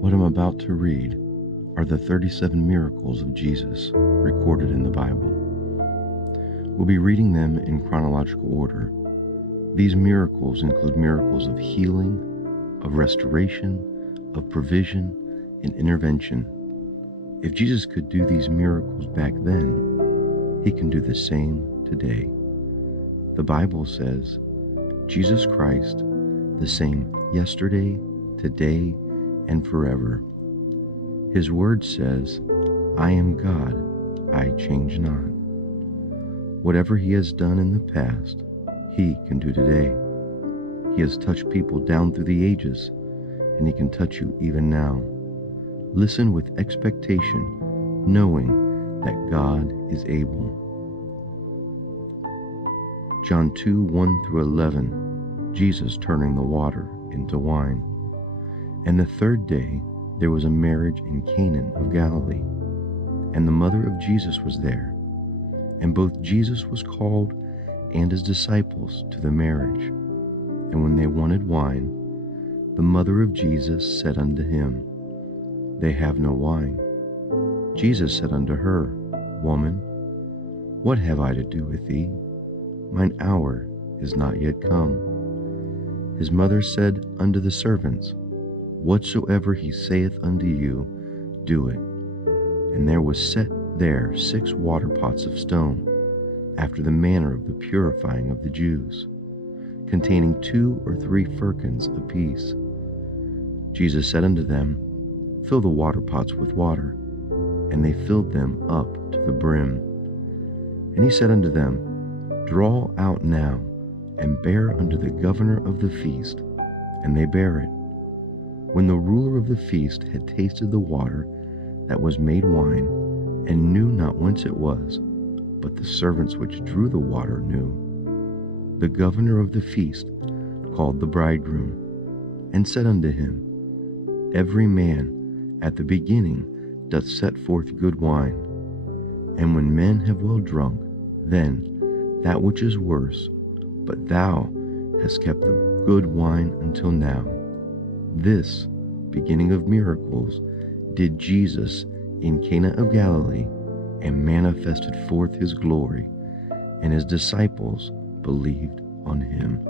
What I'm about to read are the 37 miracles of Jesus recorded in the Bible. We'll be reading them in chronological order. These miracles include miracles of healing, of restoration, of provision, and intervention. If Jesus could do these miracles back then, he can do the same today. The Bible says, Jesus Christ, the same yesterday, today, and forever. His word says, I am God, I change not. Whatever he has done in the past, he can do today. He has touched people down through the ages, and he can touch you even now. Listen with expectation, knowing that God is able. John 2:1-11, Jesus turning the water into wine. And the third day there was a marriage in Cana of Galilee, and the mother of Jesus was there. And both Jesus was called and his disciples to the marriage. And when they wanted wine, the mother of Jesus said unto him, They have no wine. Jesus said unto her, Woman, what have I to do with thee? Mine hour is not yet come. His mother said unto the servants, Whatsoever he saith unto you, do it. And there was set there 6 water pots of stone, after the manner of the purifying of the Jews, containing 2 or 3 firkins apiece. Jesus said unto them, Fill the water pots with water. And they filled them up to the brim. And he said unto them, Draw out now, and bear unto the governor of the feast. And they bare it. When the ruler of the feast had tasted the water that was made wine, and knew not whence it was, but the servants which drew the water knew, the governor of the feast called the bridegroom, and said unto him, Every man at the beginning doth set forth good wine, and when men have well drunk, then that which is worse, but thou hast kept the good wine until now. This beginning of miracles did Jesus in Cana of Galilee, and manifested forth his glory, and his disciples believed on him.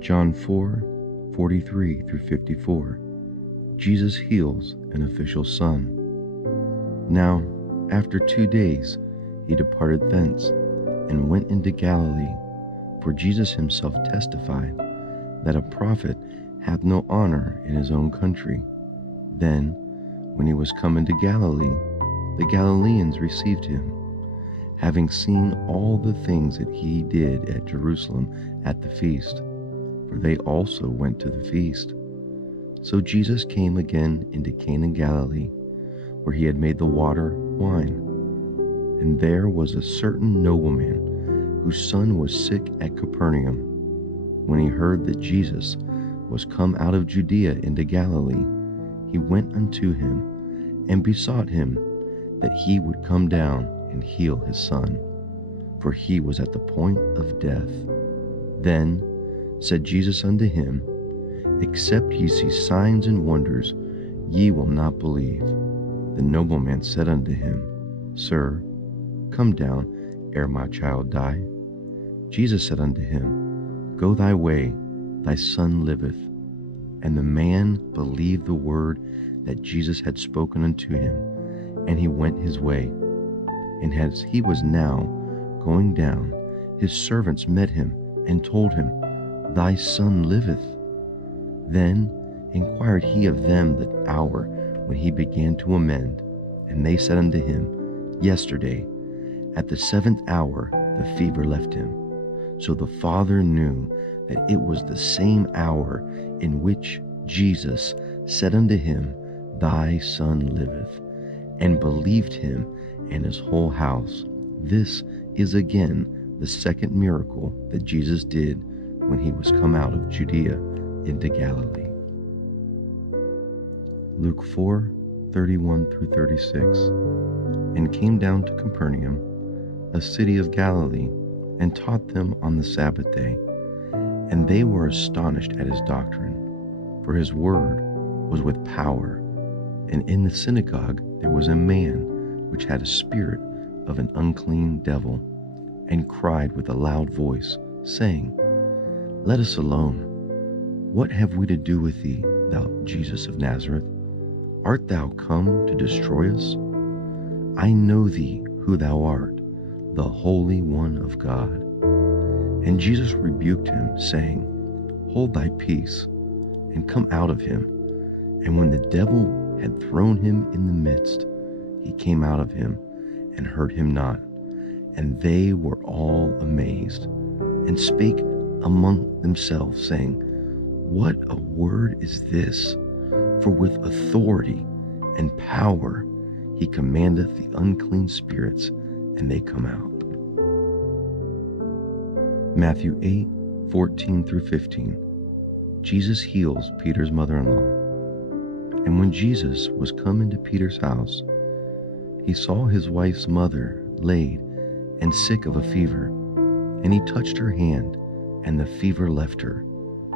John 4:43-54. Jesus heals an official's son. Now, after 2 days, he departed thence, and went into Galilee, for Jesus himself testified that a prophet hath no honor in his own country. Then, when he was come into Galilee, the Galileans received him, having seen all the things that he did at Jerusalem at the feast, for they also went to the feast. So Jesus came again into Cana in Galilee, where he had made the water wine. And there was a certain nobleman, whose son was sick at Capernaum. When he heard that Jesus was come out of Judea into Galilee, he went unto him, and besought him that he would come down and heal his son, for he was at the point of death. Then said Jesus unto him, Except ye see signs and wonders, ye will not believe. The nobleman said unto him, Sir, come down ere my child die. Jesus said unto him, Go thy way, thy son liveth. And the man believed the word that Jesus had spoken unto him, and he went his way. And as he was now going down, his servants met him, and told him, Thy son liveth. Then inquired he of them the hour when he began to amend. And they said unto him, Yesterday, at the 7th hour, the fever left him. So the father knew that it was the same hour in which Jesus said unto him, Thy son liveth, and believed him and his whole house. This is again the second miracle that Jesus did when he was come out of Judea into Galilee. Luke 4:31-36. And came down to Capernaum, a city of Galilee, and taught them on the Sabbath day. And they were astonished at his doctrine, for his word was with power. And in the synagogue there was a man which had a spirit of an unclean devil, and cried with a loud voice, saying, Let us alone. What have we to do with thee, thou Jesus of Nazareth? Art thou come to destroy us? I know thee who thou art, the Holy One of God. And Jesus rebuked him, saying, Hold thy peace, and come out of him. And when the devil had thrown him in the midst, he came out of him, and hurt him not. And they were all amazed, and spake among themselves, saying, What a word is this! For with authority and power he commandeth the unclean spirits, and they come out. Matthew 8:14 through 15. Jesus heals Peter's mother-in-law. And when Jesus was come into Peter's house, he saw his wife's mother laid and sick of a fever. And he touched her hand, and the fever left her,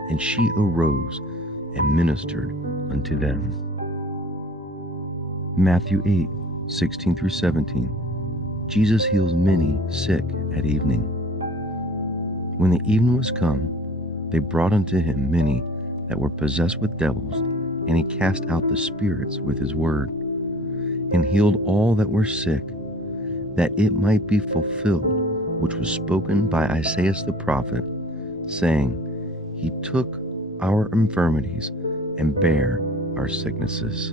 and she arose and ministered unto them. Matthew 8:16 through 17. Jesus heals many sick at evening. When the evening was come, they brought unto him many that were possessed with devils, and he cast out the spirits with his word, and healed all that were sick, that it might be fulfilled which was spoken by Isaiah the prophet, saying, He took our infirmities and bare our sicknesses.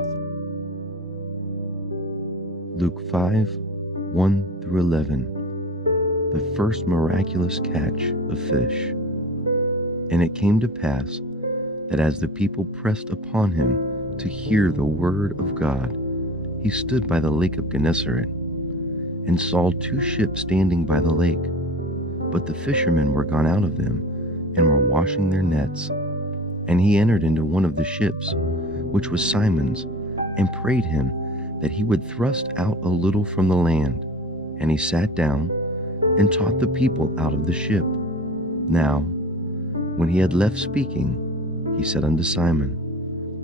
Luke 5:1 through 11. The first miraculous catch of fish. And it came to pass that as the people pressed upon him to hear the word of God, he stood by the lake of Gennesaret, and saw two ships standing by the lake. But the fishermen were gone out of them, and were washing their nets. And he entered into one of the ships, which was Simon's, and prayed him that he would thrust out a little from the land. And he sat down, and taught the people out of the ship. Now, when he had left speaking, he said unto Simon,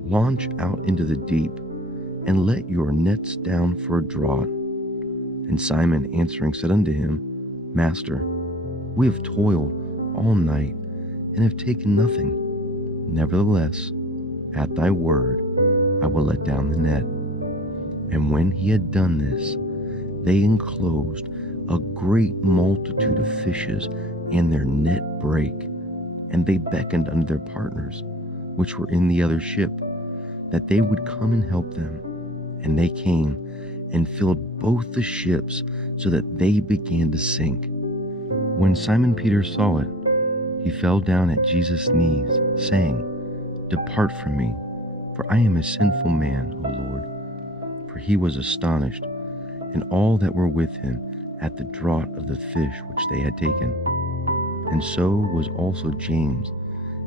Launch out into the deep, and let your nets down for a draught. And Simon answering said unto him, Master, we have toiled all night, and have taken nothing. Nevertheless, at thy word I will let down the net. And when he had done this, they enclosed a great multitude of fishes, and their net brake. And they beckoned unto their partners, which were in the other ship, that they would come and help them. And they came, and filled both the ships, so that they began to sink. When Simon Peter saw it, he fell down at Jesus' knees, saying, Depart from me, for I am a sinful man, O Lord. For he was astonished, and all that were with him, at the draught of the fish which they had taken. And so was also James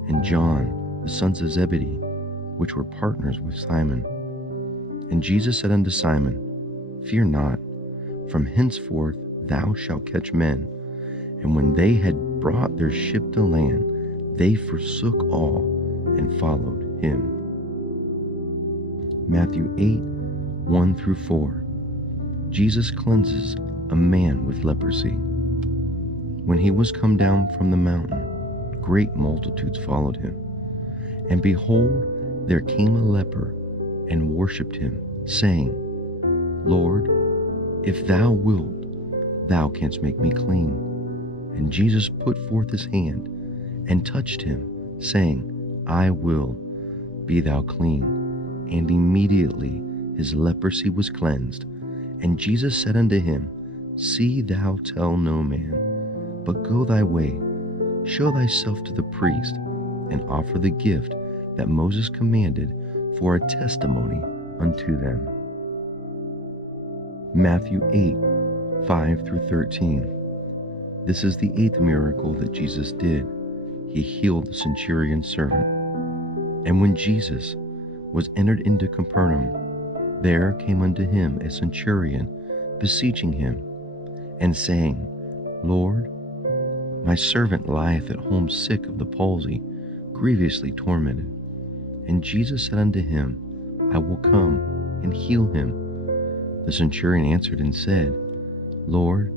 and John, the sons of Zebedee, which were partners with Simon. And Jesus said unto Simon, Fear not, from henceforth thou shalt catch men. And when they had brought their ship to land, they forsook all and followed him. Matthew 8:1 through 4. Jesus cleanses a man with leprosy. When he was come down from the mountain, great multitudes followed him. And behold, there came a leper, and worshipped him, saying, Lord, if thou wilt, thou canst make me clean. And Jesus put forth his hand, and touched him, saying, I will, be thou clean. And immediately his leprosy was cleansed. And Jesus said unto him, See thou tell no man, but go thy way, show thyself to the priest, and offer the gift that Moses commanded for a testimony unto them. Matthew 8:5 through 13. This is the eighth miracle that Jesus did. He healed the centurion's servant. And when Jesus was entered into Capernaum, there came unto him a centurion, beseeching him, and saying, Lord, my servant lieth at home sick of the palsy, grievously tormented. And Jesus said unto him, I will come and heal him. The centurion answered and said, Lord,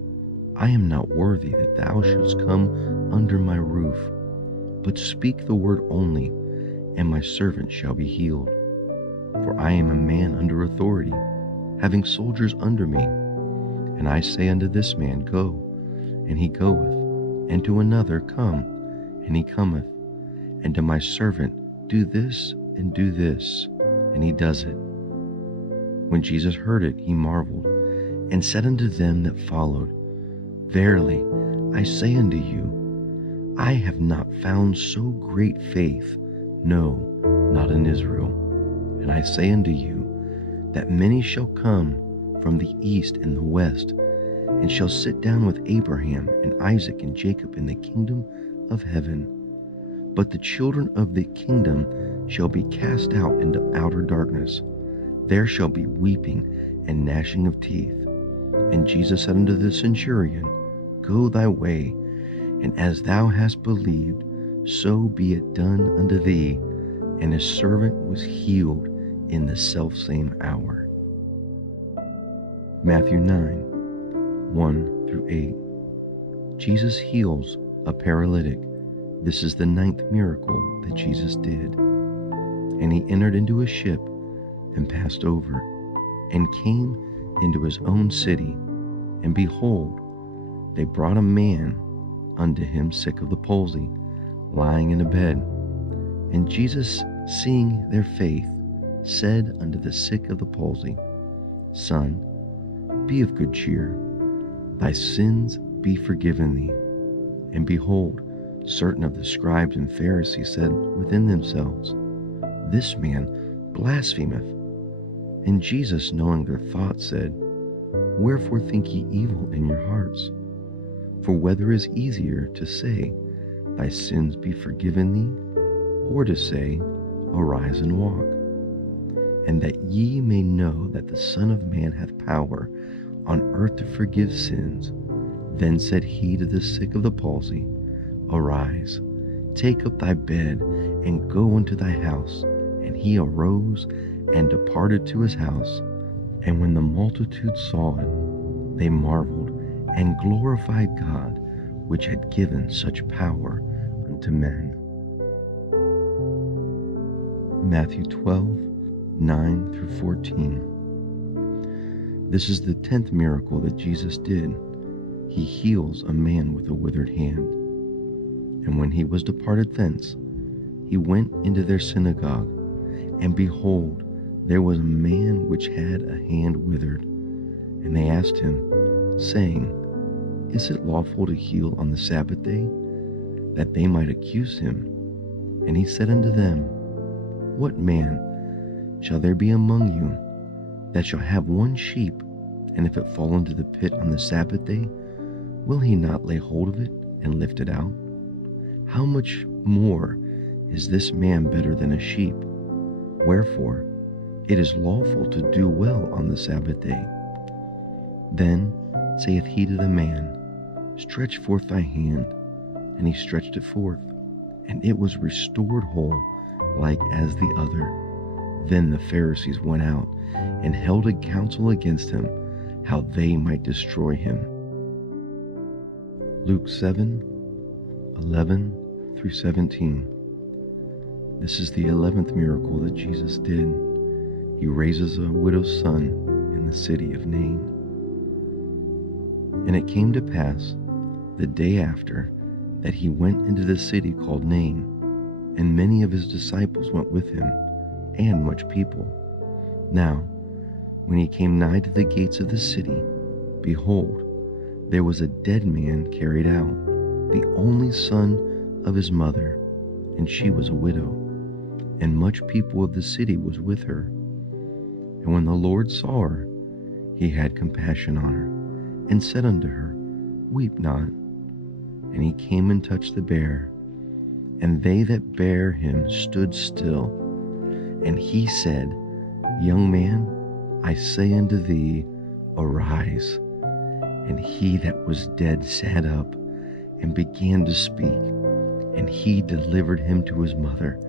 I am not worthy that thou shouldst come under my roof, but speak the word only, and my servant shall be healed. For I am a man under authority, having soldiers under me. And I say unto this man, Go, and he goeth, and to another, Come, and he cometh, and to my servant, Do this and do this, and he does it. When Jesus heard it, he marveled, and said unto them that followed, Verily, I say unto you, I have not found so great faith, no, not in Israel. And I say unto you, that many shall come from the east and the west, and shall sit down with Abraham and Isaac and Jacob in the kingdom of heaven. But the children of the kingdom shall be cast out into outer darkness. There shall be weeping and gnashing of teeth. And Jesus said unto the centurion, Go thy way, and as thou hast believed, so be it done unto thee. And his servant was healed in the selfsame hour. Matthew 9, 1 through 8. Jesus heals a paralytic. This is the 9th miracle that Jesus did. And he entered into a ship and passed over, and came into his own city. And behold, they brought a man unto him sick of the palsy, lying in a bed. And Jesus, seeing their faith, said unto the sick of the palsy, Son, be of good cheer, thy sins be forgiven thee. And behold, certain of the scribes and Pharisees said within themselves, This man blasphemeth. And Jesus, knowing their thoughts, said, Wherefore think ye evil in your hearts? For whether is easier to say, Thy sins be forgiven thee, or to say, Arise and walk? And that ye may know that the Son of Man hath power on earth to forgive sins, then said he to the sick of the palsy, Arise, take up thy bed, and go unto thy house. And he arose and departed to his house. And when the multitude saw it, they marveled, and glorified God, which had given such power unto men. Matthew 12, 9 through 14. This is the 10th miracle that Jesus did. He heals a man with a withered hand. And when he was departed thence, he went into their synagogue, and behold, there was a man which had a hand withered. And they asked him, saying, Is it lawful to heal on the Sabbath day? That they might accuse him. And he said unto them, What man shall there be among you that shall have one sheep, and if it fall into the pit on the Sabbath day, will he not lay hold of it and lift it out? How much more is this man better than a sheep? Wherefore, it is lawful to do well on the Sabbath day. Then saith he to the man, Stretch forth thy hand. And he stretched it forth, and it was restored whole, like as the other. Then the Pharisees went out, and held a council against him, how they might destroy him. Luke 7, 11 through 17. This is the 11th miracle that Jesus did. He raises a widow's son in the city of Nain. And it came to pass, the day after, that he went into the city called Nain, and many of his disciples went with him, and much people. Now, when he came nigh to the gates of the city, behold, there was a dead man carried out, the only son of his mother, and she was a widow, and much people of the city was with her. And when the Lord saw her, he had compassion on her, and said unto her, Weep not. And he came and touched the bier, and they that bare him stood still. And he said, Young man, I say unto thee, arise. And he that was dead sat up, and began to speak. And he delivered him to his mother.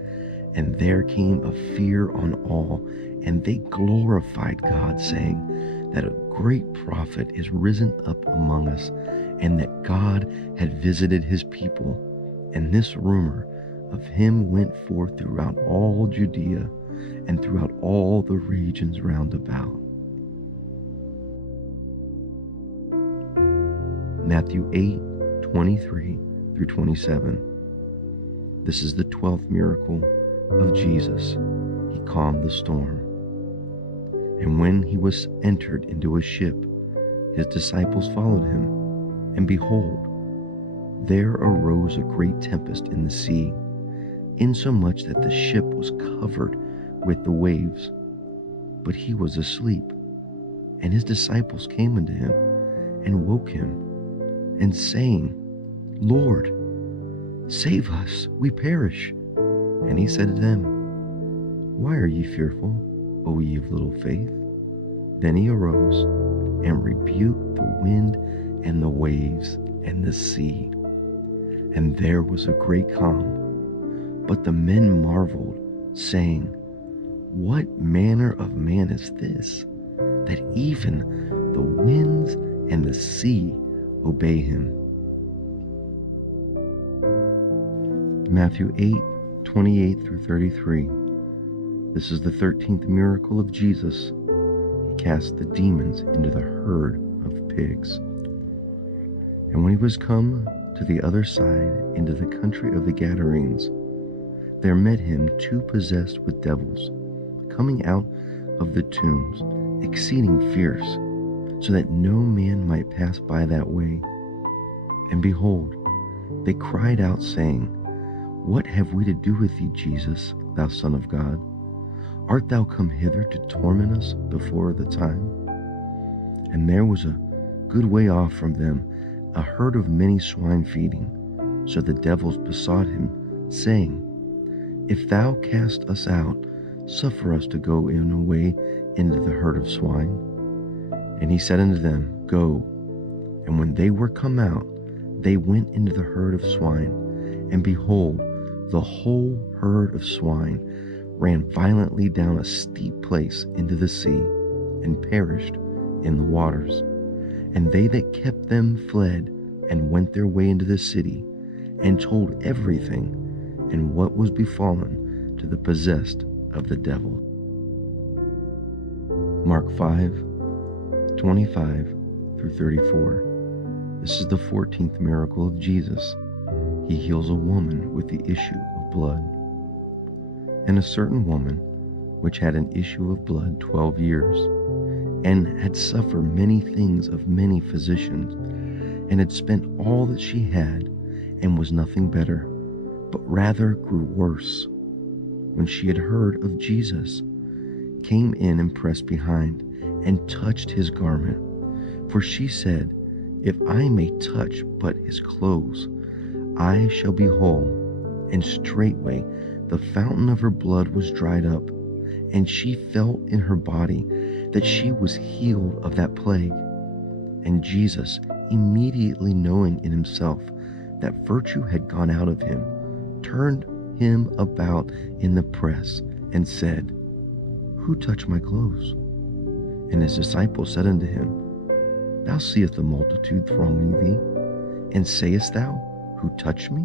And there came a fear on all, and they glorified God, saying that a great prophet is risen up among us, and that God had visited his people. And this rumor of him went forth throughout all Judea and throughout all the regions round about. Matthew 8:23 through 27. This is the 12th miracle of Jesus. He calmed the storm. And when he was entered into a ship, his disciples followed him. And behold, there arose a great tempest in the sea, insomuch that the ship was covered with the waves. But he was asleep. And his disciples came unto him, and woke him, and saying, Lord, save us, we perish. And he said to them, Why are ye fearful, O ye of little faith? Then he arose, and rebuked the wind and the waves and the sea. And there was a great calm. But the men marveled, saying, What manner of man is this, that even the winds and the sea obey him? Matthew 8:28 through 33. This is the 13th miracle of Jesus. He cast the demons into the herd of pigs. And when he was come to the other side, into the country of the Gadarenes, there met him two possessed with devils, coming out of the tombs, exceeding fierce, so that no man might pass by that way. And behold, they cried out, saying, What have we to do with thee, Jesus, thou Son of God? Art thou come hither to torment us before the time? And there was a good way off from them a herd of many swine feeding. So the devils besought him, saying, If thou cast us out, suffer us to go in away into the herd of swine. And he said unto them, Go. And when they were come out, they went into the herd of swine, and behold, the whole herd of swine ran violently down a steep place into the sea, and perished in the waters. And they that kept them fled, and went their way into the city, and told everything, and what was befallen to the possessed of the devil. Mark 5:25 through 34. This is the 14th miracle of Jesus. He heals a woman with the issue of blood. And a certain woman, which had an issue of blood 12 years, and had suffered many things of many physicians, and had spent all that she had, and was nothing better, but rather grew worse, when she had heard of Jesus, came in and pressed behind, and touched his garment. For she said, If I may touch but his clothes, I shall be whole. And straightway the fountain of her blood was dried up, and she felt in her body that she was healed of that plague. And Jesus, immediately knowing in himself that virtue had gone out of him, turned him about in the press, and said, Who touched my clothes? And his disciples said unto him, Thou seest the multitude thronging thee, and sayest thou, Who touched me?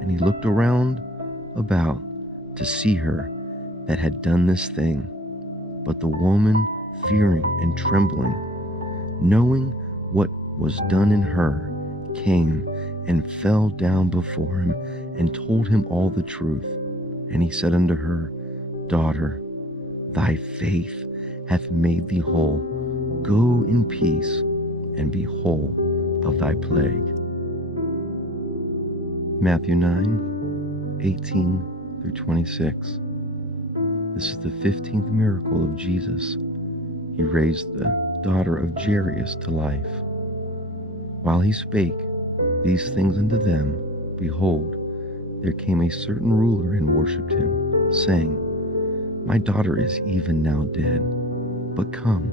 And he looked around about to see her that had done this thing. But the woman, fearing and trembling, knowing what was done in her, came and fell down before him, and told him all the truth. And he said unto her, Daughter, thy faith hath made thee whole. Go in peace, and be whole of thy plague. Matthew 9:18 through 26. This is the 15th miracle of Jesus. He raised the daughter of Jairus to life. While he spake these things unto them, behold, there came a certain ruler and worshipped him, saying, My daughter is even now dead, but come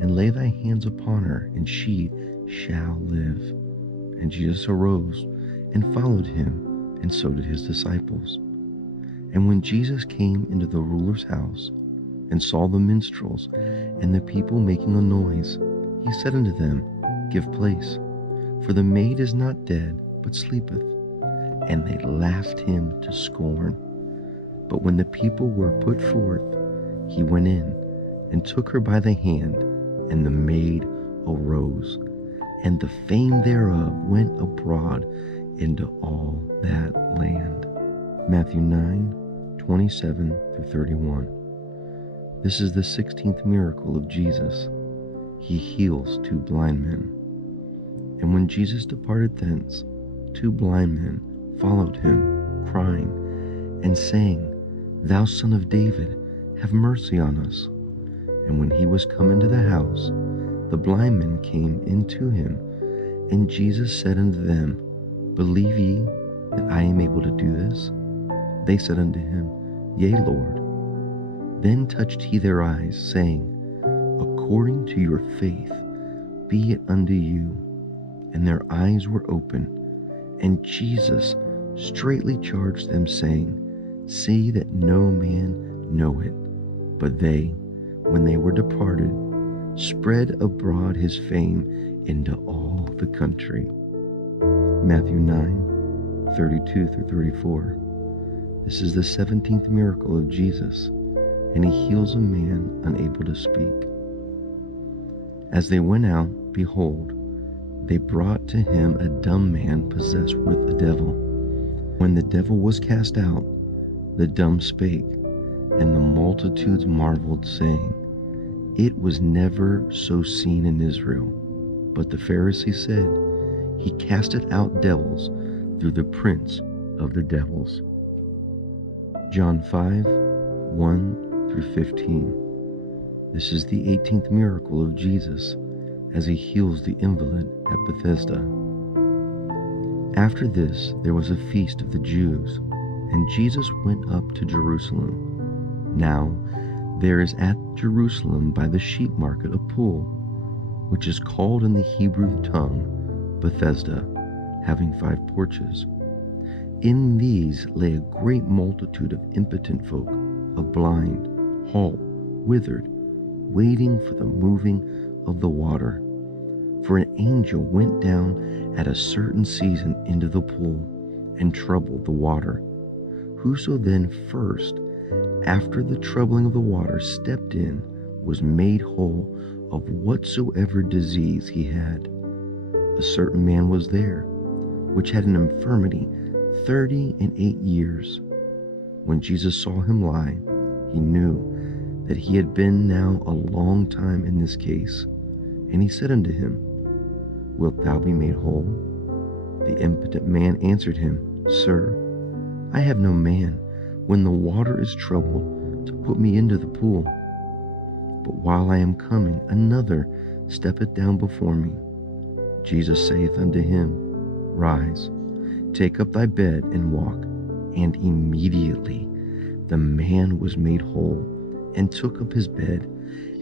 and lay thy hands upon her, and she shall live. And Jesus arose and followed him, and so did his disciples. And when Jesus came into the ruler's house, and saw the minstrels and the people making a noise, he said unto them, Give place, for the maid is not dead, but sleepeth. And they laughed him to scorn. But when the people were put forth, he went in, and took her by the hand, and the maid arose. And the fame thereof went abroad into all that land. Matthew 9:27-31. This is the 16th miracle of Jesus. He heals 2 blind men. And when Jesus departed thence, 2 blind men followed him, crying, and saying, Thou Son of David, have mercy on us. And when he was come into the house, the blind men came into him, and Jesus said unto them, Believe ye that I am able to do this? They said unto him, Yea, Lord. Then touched he their eyes, saying, According to your faith be it unto you. And their eyes were open. And Jesus straitly charged them, saying, See that no man know it. But they, when they were departed, spread abroad his fame into all the country. Matthew 9:32-34. This is the 17th miracle of Jesus, and he heals a man unable to speak. As they went out, behold, they brought to him a dumb man possessed with a devil. When the devil was cast out, the dumb spake, and the multitudes marveled, saying, It was never so seen in Israel. But the Pharisees said, He casteth out devils through the prince of the devils. John 5:1-15. This is the 18th miracle of Jesus, as he heals the invalid at Bethesda. After this, there was a feast of the Jews, and Jesus went up to Jerusalem. Now, there is at Jerusalem by the sheep market a pool, which is called in the Hebrew tongue Bethesda, having 5 porches. In these lay a great multitude of impotent folk, of blind, halt, withered, waiting for the moving of the water. For an angel went down at a certain season into the pool, and troubled the water. Whoso then first, after the troubling of the water, stepped in, was made whole of whatsoever disease he had. A certain man was there, which had an infirmity 38 years. When Jesus saw him lie, he knew that he had been now a long time in this case. And he said unto him, Wilt thou be made whole? The impotent man answered him, Sir, I have no man, when the water is troubled, to put me into the pool. But while I am coming, another steppeth down before me. Jesus saith unto him, Rise, take up thy bed, and walk. And immediately the man was made whole, and took up his bed,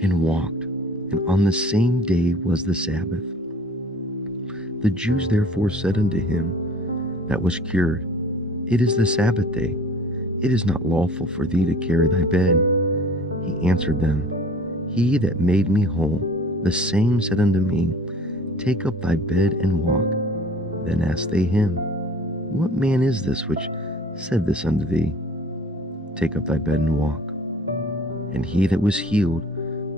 and walked. And on the same day was the Sabbath. The Jews therefore said unto him that was cured, It is the Sabbath day. It is not lawful for thee to carry thy bed. He answered them, He that made me whole, the same said unto me, Take up thy bed and walk. Then asked they him, What man is this which said this unto thee? Take up thy bed and walk. And he that was healed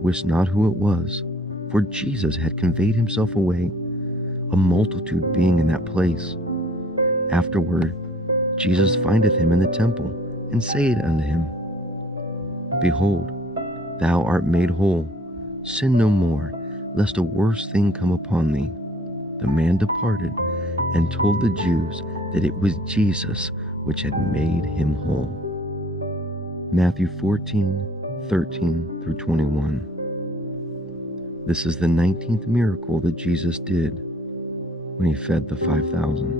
wist not who it was, for Jesus had conveyed himself away, a multitude being in that place. Afterward, Jesus findeth him in the temple, and saith unto him, Behold, thou art made whole. Sin no more, lest a worse thing come upon thee. The man departed, and told the Jews that it was Jesus which had made him whole. Matthew 14:13-21. This is the 19th miracle that Jesus did when he fed the 5,000.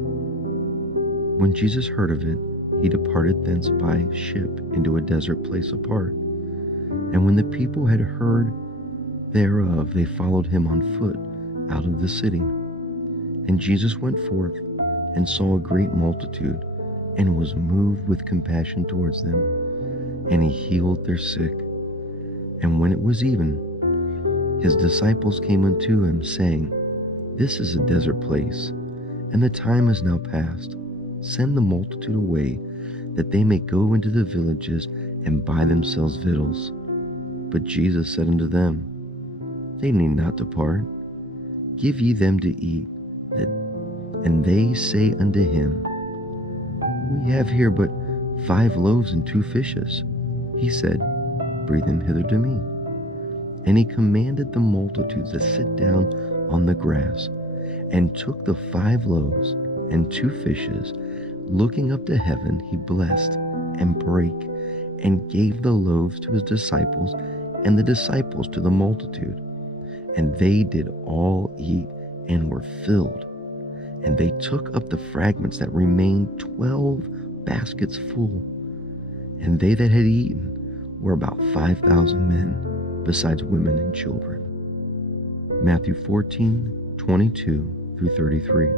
When Jesus heard of it, he departed thence by ship into a desert place apart. And when the people had heard thereof, they followed him on foot out of the city. And Jesus went forth and saw a great multitude, and was moved with compassion towards them, and he healed their sick. And when it was even, his disciples came unto him, saying, This is a desert place, and the time is now past. Send the multitude away, that they may go into the villages and buy themselves victuals. But Jesus said unto them, They need not depart. Give ye them to eat. And they say unto him, We have here but 5 loaves and 2 fishes. He said, Bring them hither to me. And he commanded the multitudes to sit down on the grass, and took the 5 loaves and 2 fishes. Looking up to heaven, he blessed and brake, and gave the loaves to his disciples, and the disciples to the multitude. And they did all eat, and were filled. And they took up the fragments that remained, 12 baskets full. And they that had eaten were about 5,000 men, besides women and children. Matthew 14:22 through 33.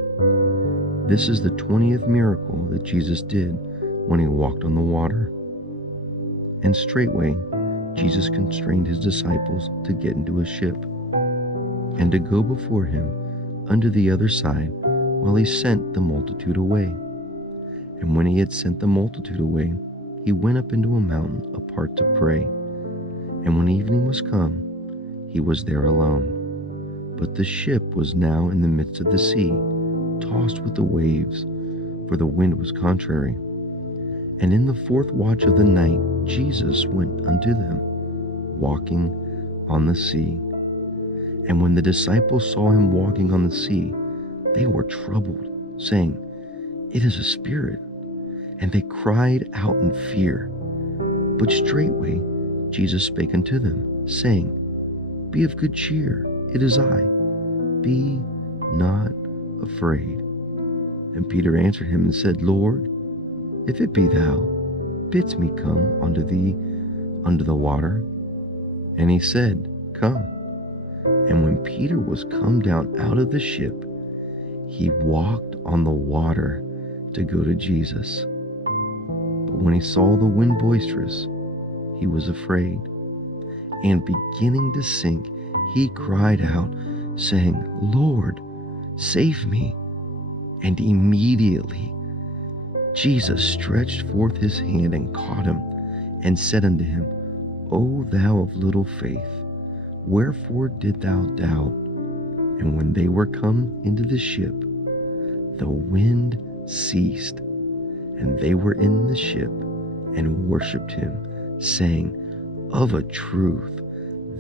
This is the 20th miracle that Jesus did when he walked on the water. And straightway Jesus constrained his disciples to get into a ship, and to go before him unto the other side, while he sent the multitude away. And when he had sent the multitude away, he went up into a mountain apart to pray. And when evening was come, he was there alone. But the ship was now in the midst of the sea, tossed with the waves, for the wind was contrary. And in the 4th watch of the night, Jesus went unto them, walking on the sea. And when the disciples saw him walking on the sea, they were troubled, saying, It is a spirit. And they cried out in fear. But straightway Jesus spake unto them, saying, Be of good cheer, it is I. Be not afraid. And Peter answered him and said, Lord, if it be thou, bidst me come unto thee unto the water. And he said, Come. And when Peter was come down out of the ship, he walked on the water to go to Jesus. But when he saw the wind boisterous, he was afraid, and beginning to sink, he cried out, saying, Lord, save me. And immediately Jesus stretched forth his hand and caught him, and said unto him, O thou of little faith, wherefore didst thou doubt? And when they were come into the ship, the wind ceased, and they were in the ship, and worshipped him, saying, Of a truth,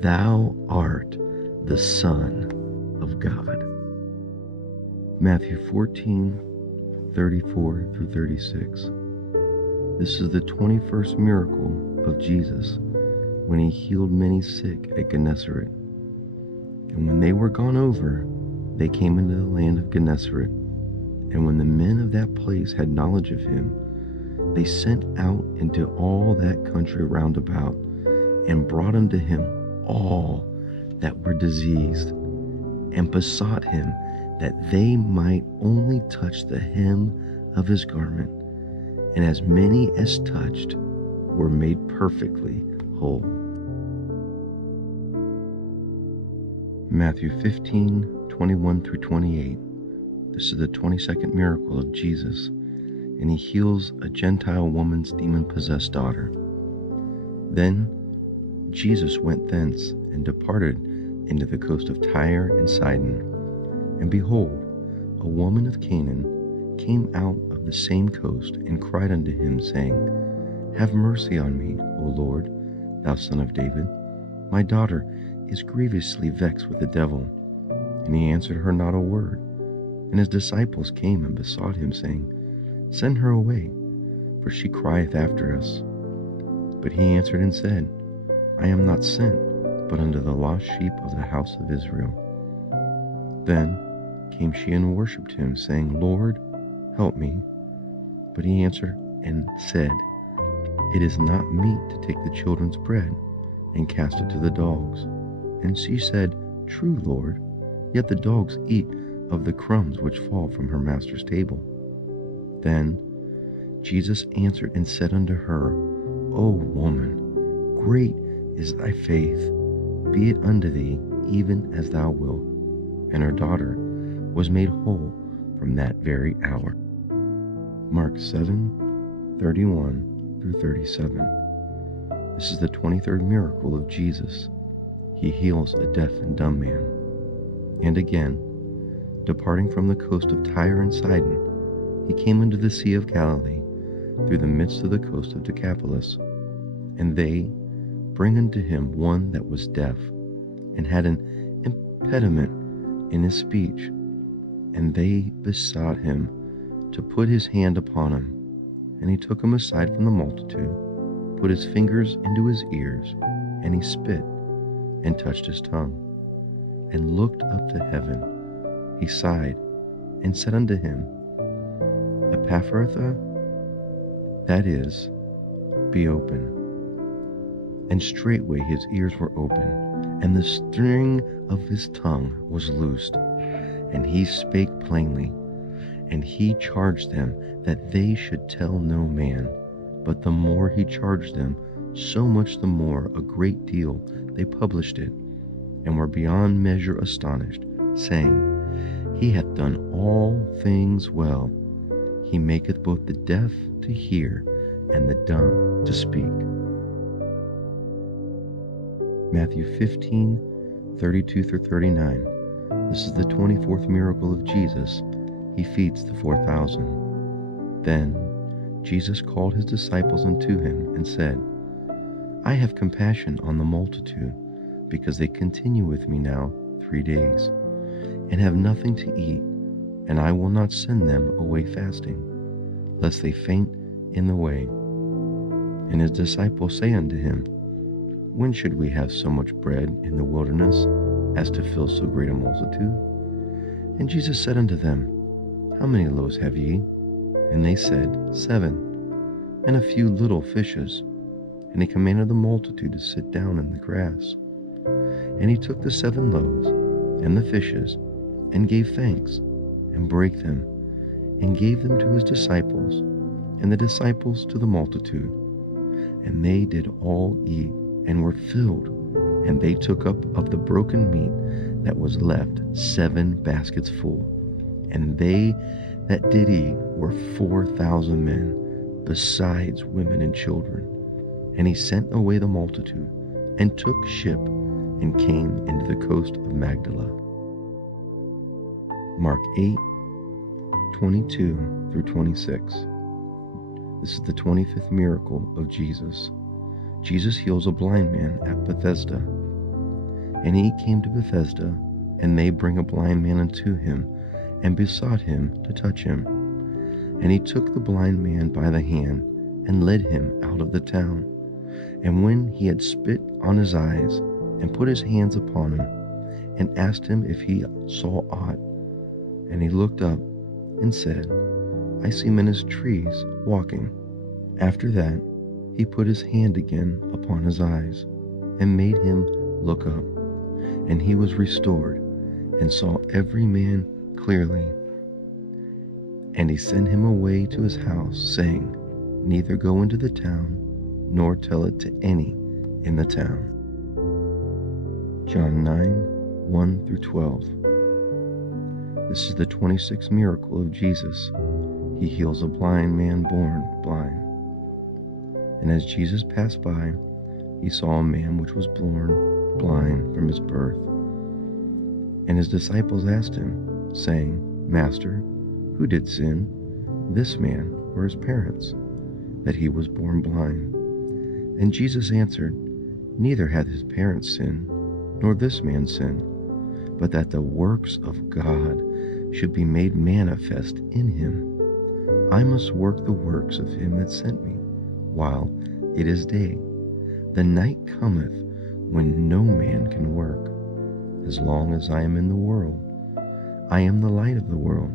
thou art the Son of God. Matthew 14:34 through 36. This is the 21st miracle of Jesus, when he healed many sick at Gennesaret. And when they were gone over, they came into the land of Gennesaret. And when the men of that place had knowledge of him, they sent out into all that country round about, and brought unto him all that were diseased, and besought him that they might only touch the hem of his garment. And as many as touched were made perfectly whole. Matthew 15:21 through 28. This is the 22nd miracle of Jesus, and he heals a Gentile woman's demon-possessed daughter. Then Jesus went thence, and departed into the coast of Tyre and Sidon. And behold, a woman of Canaan came out of the same coast, and cried unto him, saying, Have mercy on me, O Lord, thou Son of David. My daughter is grievously vexed with the devil. And he answered her not a word. And his disciples came and besought him, saying, Send her away, for she crieth after us. But he answered and said, I am not sent, but unto the lost sheep of the house of Israel. Then came she and worshipped him, saying, Lord, help me. But he answered and said, It is not meet to take the children's bread and cast it to the dogs. And she said, True, Lord, yet the dogs eat of the crumbs which fall from her master's table. Then Jesus answered and said unto her, O woman, great is thy faith, be it unto thee even as thou wilt. And her daughter was made whole from that very hour. Mark 7:31 through 37. This is the 23rd miracle of Jesus. He heals a deaf and dumb man. And again, departing from the coast of Tyre and Sidon, he came into the Sea of Galilee, through the midst of the coast of Decapolis. And they bring unto him one that was deaf, and had an impediment in his speech. And they besought him to put his hand upon him. And he took him aside from the multitude, put his fingers into his ears, and he spit, and touched his tongue, and looked up to heaven. He sighed, and said unto him, Epaphratha, that is, be open. And straightway his ears were open, and the string of his tongue was loosed, and he spake plainly. And he charged them that they should tell no man. But the more he charged them, so much the more a great deal they published it, and were beyond measure astonished, saying, He hath done all things well. He maketh both the deaf to hear, and the dumb to speak. Matthew 15:32 through 39. This is the 24th miracle of Jesus. He feeds the 4,000. Then Jesus called his disciples unto him, and said, I have compassion on the multitude, because they continue with me now 3 days, and have nothing to eat, and I will not send them away fasting, lest they faint in the way. And his disciples say unto him, When should we have so much bread in the wilderness, as to fill so great a multitude? And Jesus said unto them, How many loaves have ye? And they said, 7, and a few little fishes. And he commanded the multitude to sit down in the grass. And he took the 7 loaves and the fishes, and gave thanks, and brake them, and gave them to his disciples, and the disciples to the multitude. And they did all eat, and were filled. And they took up of the broken meat that was left 7 baskets full. And they that did eat were 4,000 men, besides women and children. And he sent away the multitude, and took ship, and came into the coast of Magdala. Mark 8:22 through 26. This is the 25th miracle of Jesus. Jesus heals a blind man at Bethesda. And he came to Bethesda, and they bring a blind man unto him, and besought him to touch him. And he took the blind man by the hand, and led him out of the town. And when he had spit on his eyes, and put his hands upon him, and asked him if he saw aught, and he looked up, and said, I see men as trees walking. After that, he put his hand again upon his eyes, and made him look up. And he was restored, and saw every man clearly. And he sent him away to his house, saying, Neither go into the town, nor tell it to any in the town. John 9:1 through 12. This is the 26th miracle of Jesus. He heals a blind man born blind. And as Jesus passed by, he saw a man which was born blind from his birth. And his disciples asked him, saying, Master, who did sin, this man or his parents, that he was born blind? And Jesus answered, Neither hath his parents sinned, nor this man sinned, but that the works of God should be made manifest in him. I must work the works of him that sent me, while it is day. The night cometh when no man can work. As long as I am in the world, I am the light of the world.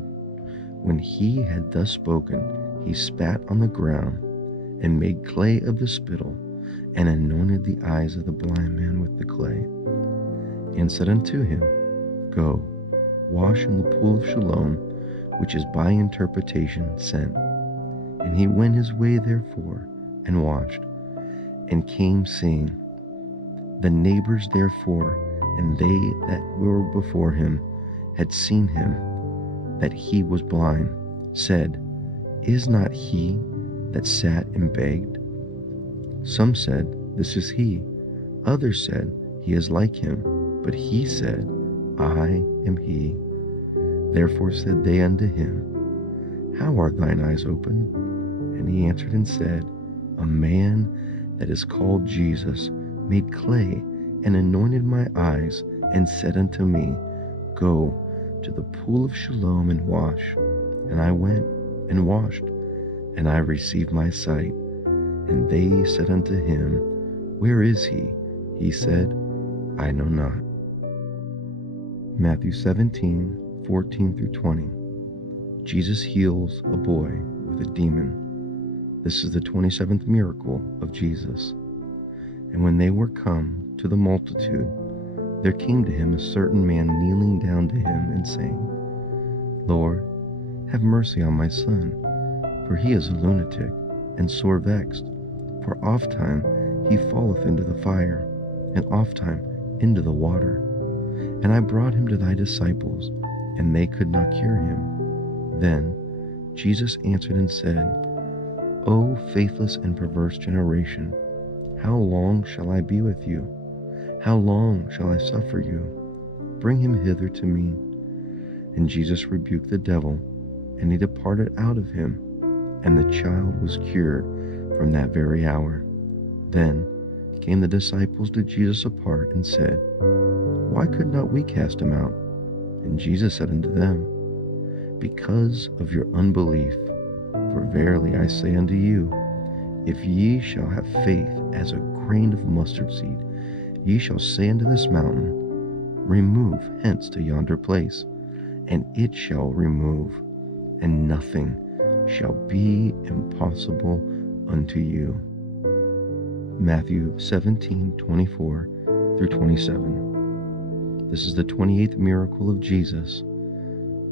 When he had thus spoken, he spat on the ground, and made clay of the spittle, and anointed the eyes of the blind man with the clay, and said unto him, Go, wash in the pool of Siloam, which is by interpretation sent. And he went his way therefore, and watched, and came seeing. The neighbors therefore, and they that were before him, had seen him, that he was blind, said, Is not he that sat and begged? Some said, This is he. Others said, He is like him. But he said, I am he. Therefore said they unto him, How are thine eyes opened? And he answered and said, A man that is called Jesus made clay, and anointed my eyes, and said unto me, Go to the pool of Siloam and wash. And I went and washed, and I received my sight. And they said unto him, Where is he? He said, I know not. Matthew 17:14-20. Jesus heals a boy with a demon. This is the 27th miracle of Jesus. And when they were come to the multitude, there came to him a certain man kneeling down to him and saying, Lord, have mercy on my son, for he is a lunatic and sore vexed. For oft-time he falleth into the fire, and oft-time into the water. And I brought him to thy disciples, and they could not cure him. Then Jesus answered and said, O faithless and perverse generation, how long shall I be with you? How long shall I suffer you? Bring him hither to me. And Jesus rebuked the devil, and he departed out of him, and the child was cured from that very hour. Then came the disciples to Jesus apart, and said, Why could not we cast him out? And Jesus said unto them, Because of your unbelief. For verily I say unto you, if ye shall have faith as a grain of mustard seed, ye shall say unto this mountain, Remove hence to yonder place, and it shall remove, and nothing shall be impossible unto you. Matthew 17:24-27. This is the 28th miracle of Jesus,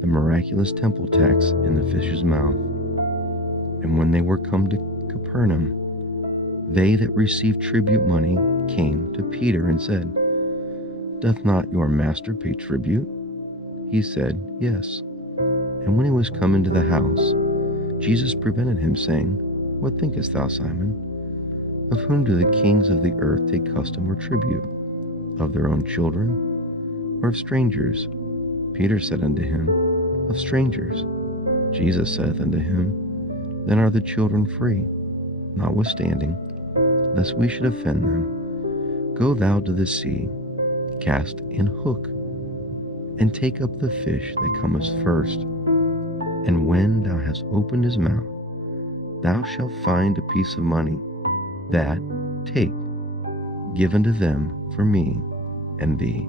the miraculous temple tax in the fish's mouth. And when they were come to Capernaum, they that received tribute money came to Peter and said, Doth not your master pay tribute? He said, Yes. And when he was come into the house, Jesus prevented him, saying, What thinkest thou, Simon? Of whom do the kings of the earth take custom or tribute? Of their own children, or of strangers? Peter said unto him, Of strangers. Jesus saith unto him, Then are the children free. Notwithstanding, lest we should offend them, go thou to the sea, cast an hook, and take up the fish that cometh first. And when thou hast opened his mouth, thou shalt find a piece of money. That take, give unto them for me and thee.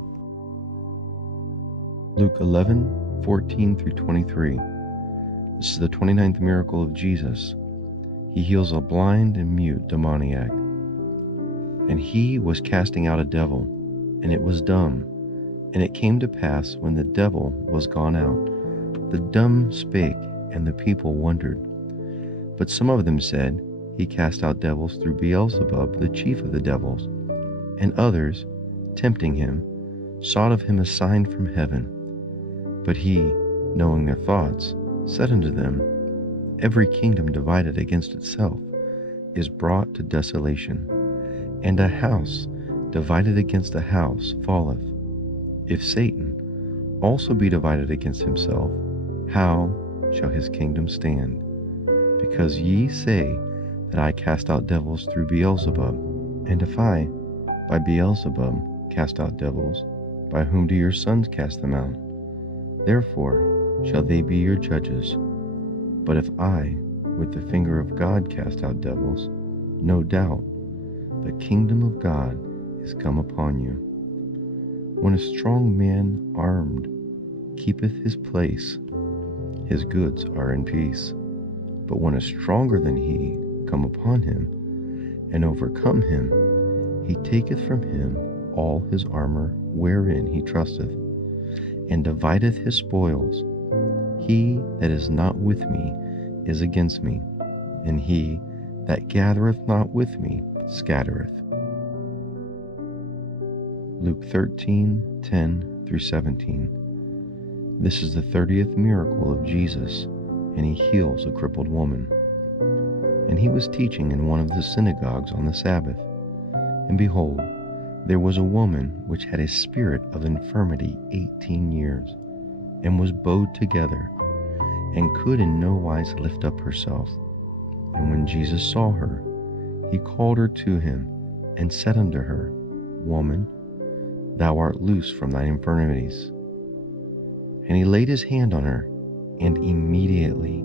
Luke 11:14-23. This is the 29th miracle of Jesus. He heals a blind and mute demoniac. And he was casting out a devil, and it was dumb. And it came to pass, when the devil was gone out, the dumb spake, and the people wondered. But some of them said, He cast out devils through Beelzebub, the chief of the devils. And others, tempting him, sought of him a sign from heaven. But he, knowing their thoughts, said unto them, Every kingdom divided against itself is brought to desolation, and a house divided against a house falleth. If Satan also be divided against himself, how shall his kingdom stand? Because ye say that I cast out devils through Beelzebub. And if I, by Beelzebub, cast out devils, by whom do your sons cast them out? Therefore shall they be your judges. But if I, with the finger of God, cast out devils, no doubt the kingdom of God is come upon you. When a strong man armed keepeth his place, his goods are in peace. But when a stronger than he come upon him, and overcome him, he taketh from him all his armor wherein he trusteth, and divideth his spoils. He that is not with me is against me, and he that gathereth not with me scattereth. Luke 13:10-17. This is the 30th miracle of Jesus, and he heals a crippled woman. And he was teaching in one of the synagogues on the Sabbath. And behold, there was a woman which had a spirit of infirmity 18 years, and was bowed together, and could in no wise lift up herself. And when Jesus saw her, he called her to him, and said unto her, Woman, thou art loosed from thine infirmities. And he laid his hand on her, and immediately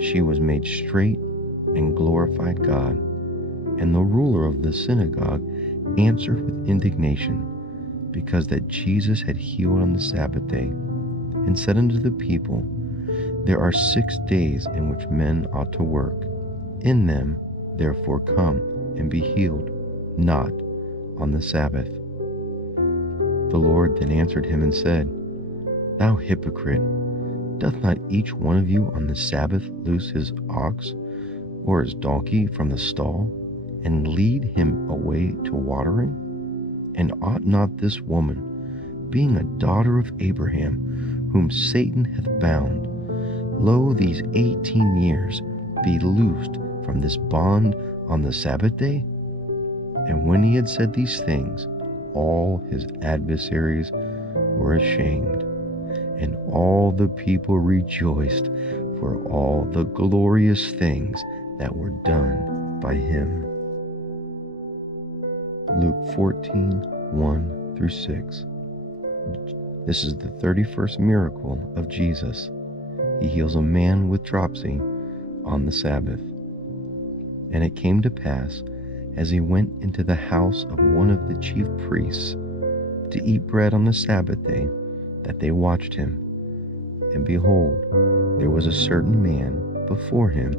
she was made straight, and glorified God. And the ruler of the synagogue answered with indignation, because that Jesus had healed on the Sabbath day, and said unto the people, There are 6 days in which men ought to work. In them therefore come and be healed, not on the Sabbath. The Lord then answered him and said, Thou hypocrite, doth not each one of you on the Sabbath loose his ox or his donkey from the stall, and lead him away to watering? And ought not this woman, being a daughter of Abraham, whom Satan hath bound, lo, these 18 years, be loosed from this bond on the Sabbath day? And when he had said these things, all his adversaries were ashamed, and all the people rejoiced for all the glorious things that were done by him. Luke 14:1-6. This is the 31st miracle of Jesus. He heals a man with dropsy on the Sabbath. And it came to pass, as he went into the house of one of the chief priests to eat bread on the Sabbath day, that they watched him. And behold, there was a certain man before him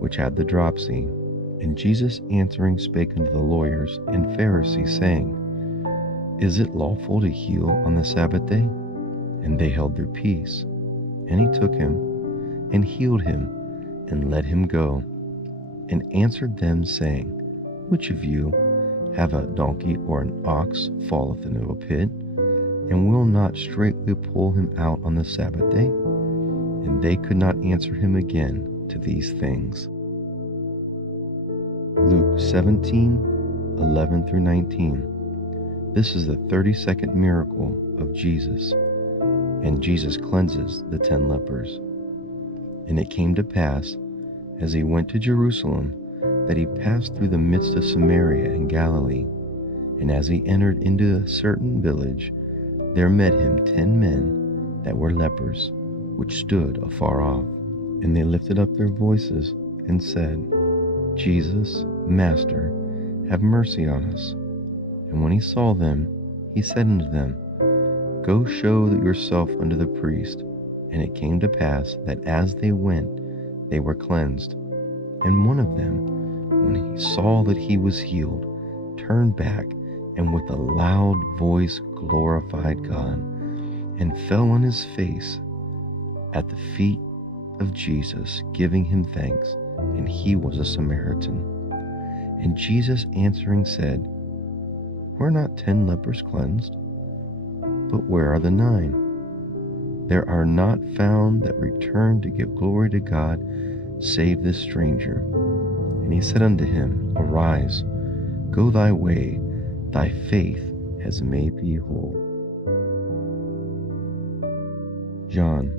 which had the dropsy. And Jesus answering spake unto the lawyers and Pharisees, saying, Is it lawful to heal on the Sabbath day? And they held their peace. And he took him, and healed him, and let him go, and answered them, saying, Which of you have a donkey or an ox falleth into a pit, and will not straightway pull him out on the Sabbath day? And they could not answer him again to these things. Luke 17:11-19. This is the 32nd miracle of Jesus, and Jesus cleanses the 10 lepers. And it came to pass, as he went to Jerusalem, that he passed through the midst of Samaria and Galilee. And as he entered into a certain village, there met him 10 men that were lepers, which stood afar off. And they lifted up their voices and said, Jesus, Master, have mercy on us. And when he saw them, he said unto them, Go show yourself unto the priest. And it came to pass that as they went, they were cleansed. And one of them, when he saw that he was healed, turned back, and with a loud voice glorified God, and fell on his face at the feet of Jesus, giving him thanks. And he was a Samaritan. And Jesus answering said, Were not 10 lepers cleansed? But where are the 9? There are not found that return to give glory to God, save this stranger. And he said unto him, Arise, go thy way, thy faith has made thee whole. John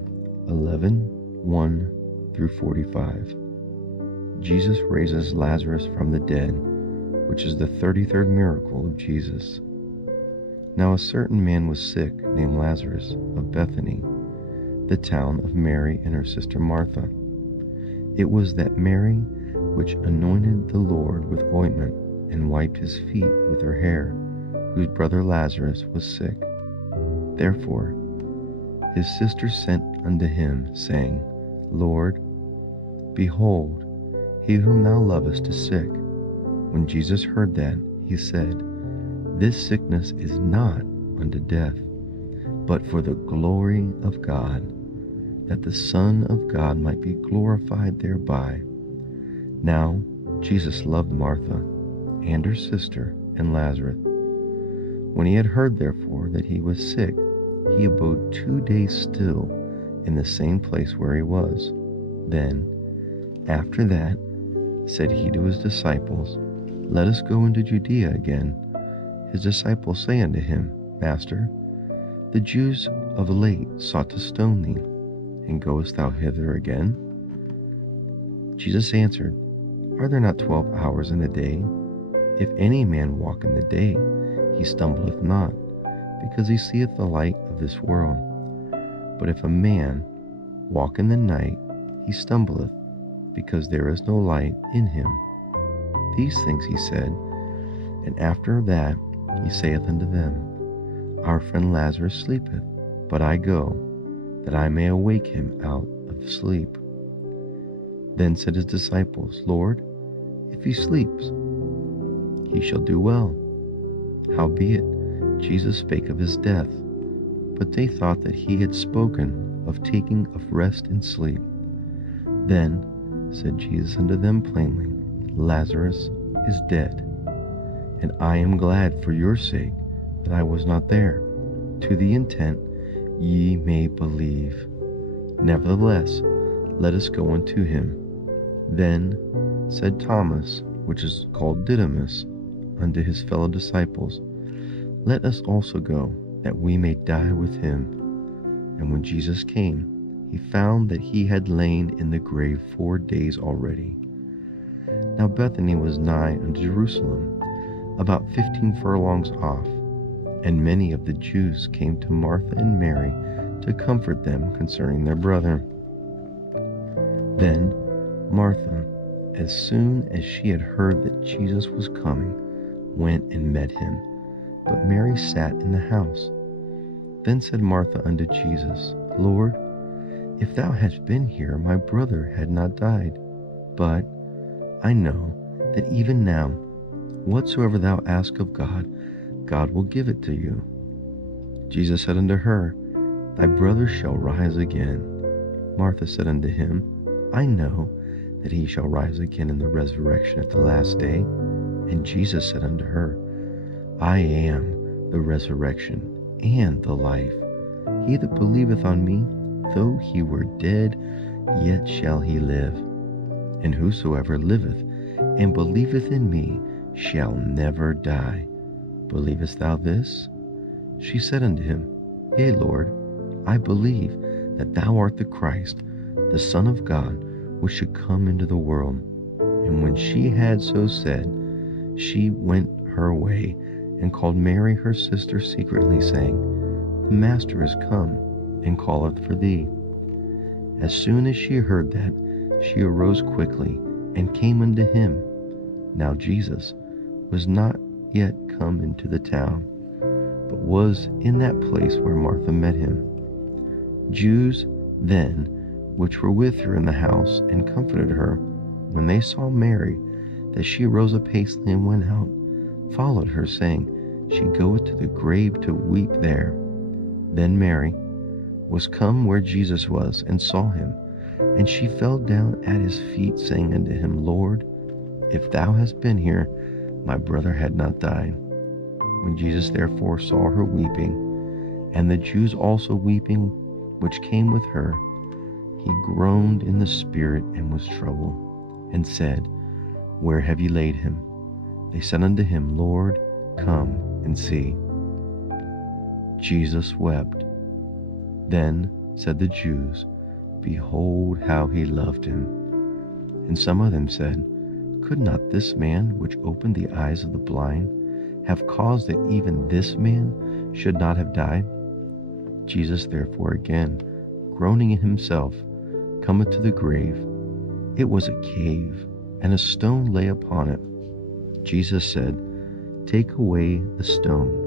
11:1-45. Jesus raises Lazarus from the dead, which is the 33rd miracle of Jesus. Now a certain man was sick, named Lazarus, of Bethany, the town of Mary and her sister Martha. It was that Mary which anointed the Lord with ointment, and wiped his feet with her hair, whose brother Lazarus was sick. Therefore his sister sent unto him, saying, Lord, behold, he whom thou lovest is sick. When Jesus heard that, he said, This sickness is not unto death, but for the glory of God, that the Son of God might be glorified thereby. Now Jesus loved Martha and her sister and Lazarus. When he had heard, therefore, that he was sick, he abode 2 days still in the same place where he was. Then, after that, said he to his disciples, Let us go into Judea again. His disciples say unto him, Master, the Jews of late sought to stone thee, and goest thou hither again? Jesus answered, Are there not 12 hours in a day? If any man walk in the day, he stumbleth not, because he seeth the light of this world. But if a man walk in the night, he stumbleth, because there is no light in him. These things he said, and after that he saith unto them, Our friend Lazarus sleepeth, but I go, that I may awake him out of sleep. Then said his disciples, Lord, if he sleeps, he shall do well. Howbeit, Jesus spake of his death, but they thought that he had spoken of taking of rest and sleep. Then said Jesus unto them plainly, Lazarus is dead, and I am glad for your sake that I was not there, to the intent ye may believe. Nevertheless, let us go unto him. Then said Thomas, which is called Didymus, unto his fellow disciples, Let us also go, that we may die with him. And when Jesus came, he found that he had lain in the grave 4 days already. Now Bethany was nigh unto Jerusalem, about 15 furlongs off, and many of the Jews came to Martha and Mary to comfort them concerning their brother. Then Martha, as soon as she had heard that Jesus was coming, went and met him, but Mary sat in the house. Then said Martha unto Jesus, Lord, if thou hadst been here, my brother had not died. But I know that even now, whatsoever thou ask of God, God will give it to you. Jesus said unto her, Thy brother shall rise again. Martha said unto him, I know that he shall rise again in the resurrection at the last day. And Jesus said unto her, I am the resurrection and the life. He that believeth on me, though he were dead, yet shall he live. And whosoever liveth and believeth in me shall never die. Believest thou this? She said unto him, Yea, Lord, I believe that thou art the Christ, the Son of God, which should come into the world. And when she had so said, she went her way, and called Mary her sister secretly, saying, The Master is come, and calleth for thee. As soon as she heard that, she arose quickly, and came unto him. Now Jesus was not yet come into the town, but was in that place where Martha met him. Jews then, which were with her in the house, and comforted her, when they saw Mary, that she arose hastily and went out, followed her, saying, She goeth to the grave to weep there. Then Mary was come where Jesus was, and saw him, and she fell down at his feet, saying unto him, Lord, if thou hadst been here, my brother had not died. When Jesus therefore saw her weeping, and the Jews also weeping, which came with her, he groaned in the spirit, and was troubled, and said, Where have ye laid him? They said unto him, Lord, come and see. Jesus wept. Then said the Jews, Behold how he loved him. And some of them said, Could not this man, which opened the eyes of the blind, have caused that even this man should not have died? Jesus therefore again, groaning in himself, cometh to the grave. It was a cave, and a stone lay upon it. Jesus said, Take away the stone.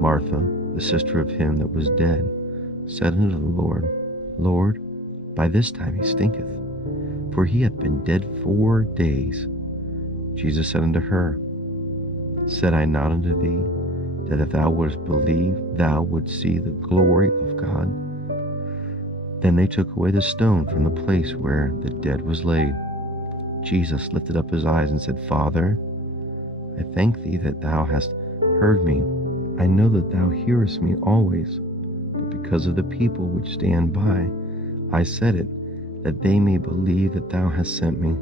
Martha, the sister of him that was dead, said unto the Lord, Lord, by this time he stinketh, for he hath been dead 4 days. Jesus said unto her, Said I not unto thee, that if thou wouldst believe, thou wouldst see the glory of God? Then they took away the stone from the place where the dead was laid. Jesus lifted up his eyes and said, Father, I thank thee that thou hast heard me. I know that thou hearest me always, but because of the people which stand by, I said it, that they may believe that thou hast sent me.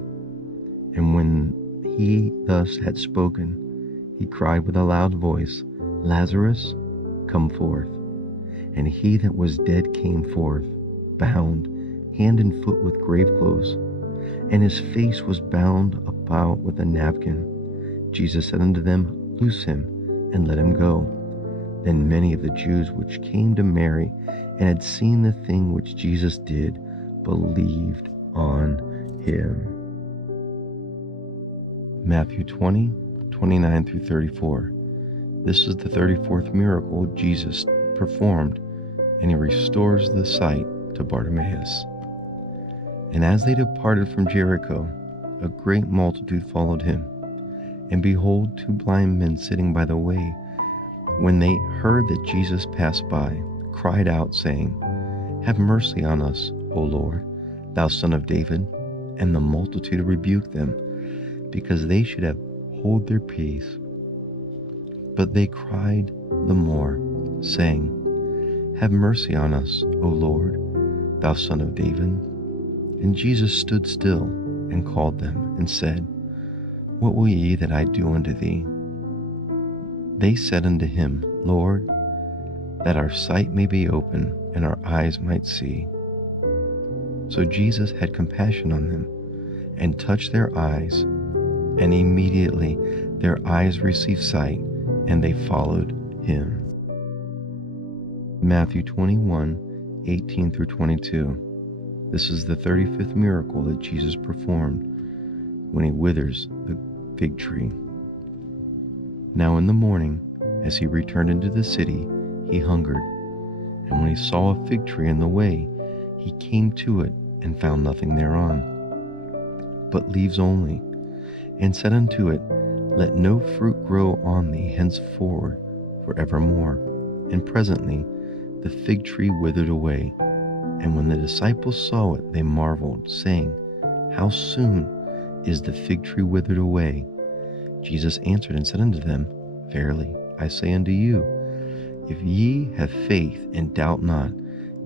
And when he thus had spoken, he cried with a loud voice, Lazarus, come forth. And he that was dead came forth, bound hand and foot with grave clothes, and his face was bound about with a napkin. Jesus said unto them, Loose him, and let him go. Then many of the Jews which came to Mary, and had seen the thing which Jesus did, believed on him. Matthew 20:29 through 34. This is the 34th miracle Jesus performed, and he restores the sight to Bartimaeus. And as they departed from Jericho, a great multitude followed him. And behold, 2 blind men sitting by the way, when they heard that Jesus passed by, cried out, saying, Have mercy on us, O Lord, thou Son of David. And the multitude rebuked them, because they should have hold their peace. But they cried the more, saying, Have mercy on us, O Lord, thou Son of David. And Jesus stood still and called them, and said, What will ye that I do unto thee? They said unto him, Lord, that our sight may be open, and our eyes might see. So Jesus had compassion on them, and touched their eyes, and immediately their eyes received sight, and they followed him. Matthew 21:18 through 22. This is the 35th miracle that Jesus performed when he withers the fig tree. Now in the morning, as he returned into the city, he hungered. And when he saw a fig tree in the way, he came to it and found nothing thereon, but leaves only, and said unto it, Let no fruit grow on thee henceforward forevermore. And presently the fig tree withered away. And when the disciples saw it, they marveled, saying, How soon is the fig tree withered away? Jesus answered and said unto them, Verily I say unto you, if ye have faith and doubt not,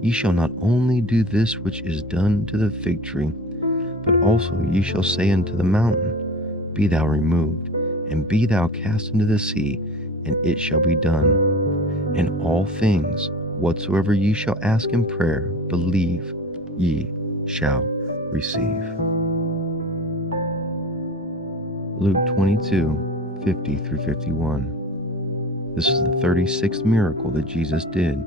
ye shall not only do this which is done to the fig tree, but also ye shall say unto the mountain, Be thou removed, and be thou cast into the sea, and it shall be done. And all things, whatsoever ye shall ask in prayer, believe ye shall receive. Luke 22:50 through 51. This is the 36th miracle that Jesus did,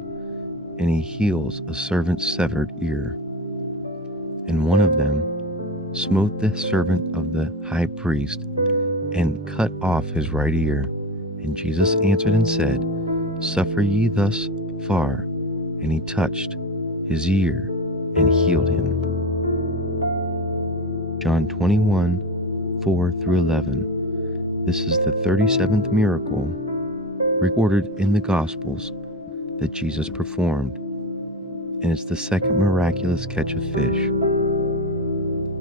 and he heals a servant's severed ear. And one of them smote the servant of the high priest, and cut off his right ear. And Jesus answered and said, Suffer ye thus far? And he touched his ear and healed him. John 21:4 through 11. This is the 37th miracle recorded in the Gospels that Jesus performed, and it's the second miraculous catch of fish.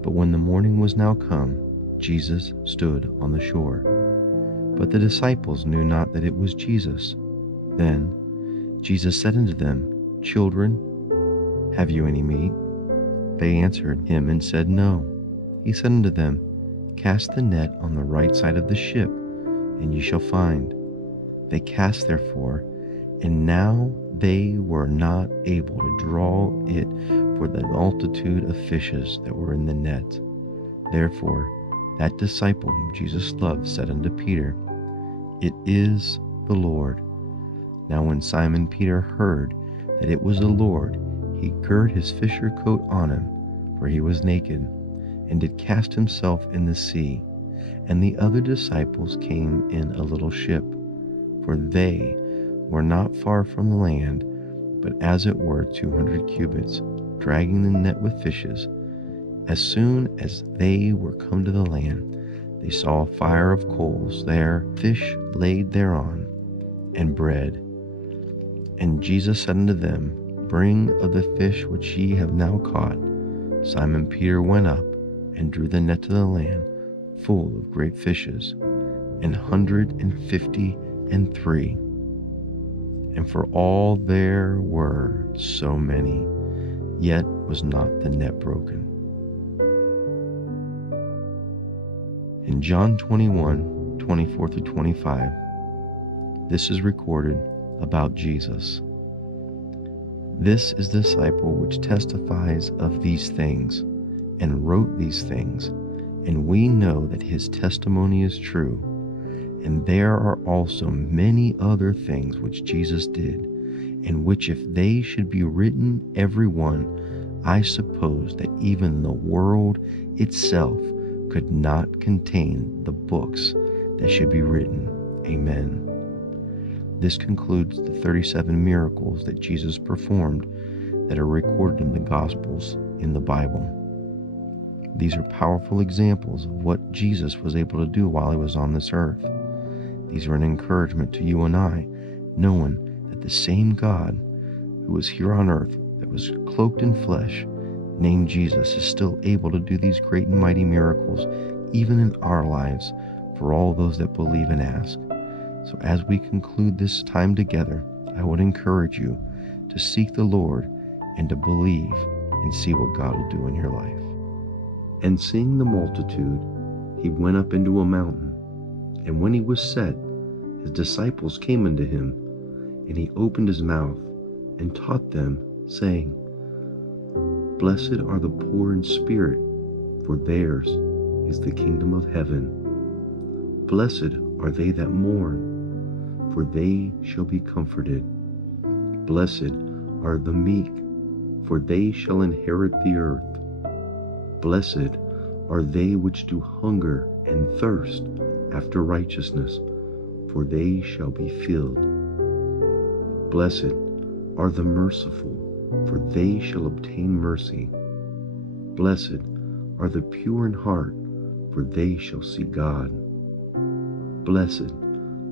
But when the morning was now come, Jesus stood on the shore. But the disciples knew not that it was Jesus. Then Jesus said unto them, Children, have you any meat? They answered him and said, No. He said unto them, Cast the net on the right side of the ship, and ye shall find. They cast therefore, and now they were not able to draw it for the multitude of fishes that were in the net. Therefore that disciple whom Jesus loved said unto Peter, It is the Lord. Now when Simon Peter heard that it was the Lord, he girt his fisher coat on him, for he was naked, and did cast himself in the sea. And the other disciples came in a little ship, for they were not far from the land, but as it were 200 cubits, dragging the net with fishes. As soon as they were come to the land, they saw a fire of coals there, fish laid thereon, and bread. And Jesus said unto them, Bring of the fish which ye have now caught. Simon Peter went up and drew the net to the land full of great fishes, 153. And for all there were so many, yet was not the net broken. In John 21:24-25, this is recorded about Jesus. This is the disciple which testifies of these things, and wrote these things, and we know that his testimony is true. And there are also many other things which Jesus did, and which if they should be written every one, I suppose that even the world itself could not contain the books that should be written. Amen. This concludes the 37 miracles that Jesus performed that are recorded in the Gospels in the Bible. These are powerful examples of what Jesus was able to do while he was on this earth. These are an encouragement to you and I, knowing that the same God who was here on earth, that was cloaked in flesh, named Jesus, is still able to do these great and mighty miracles, even in our lives, for all those that believe and ask. So as we conclude this time together, I would encourage you to seek the Lord and to believe and see what God will do in your life. And seeing the multitude, he went up into a mountain. And when he was set, his disciples came unto him, and he opened his mouth and taught them, saying, Blessed are the poor in spirit, for theirs is the kingdom of heaven. Blessed are they that mourn, for they shall be comforted. Blessed are the meek, for they shall inherit the earth. Blessed are they which do hunger and thirst after righteousness, for they shall be filled. Blessed are the merciful, for they shall obtain mercy. Blessed are the pure in heart, for they shall see God. Blessed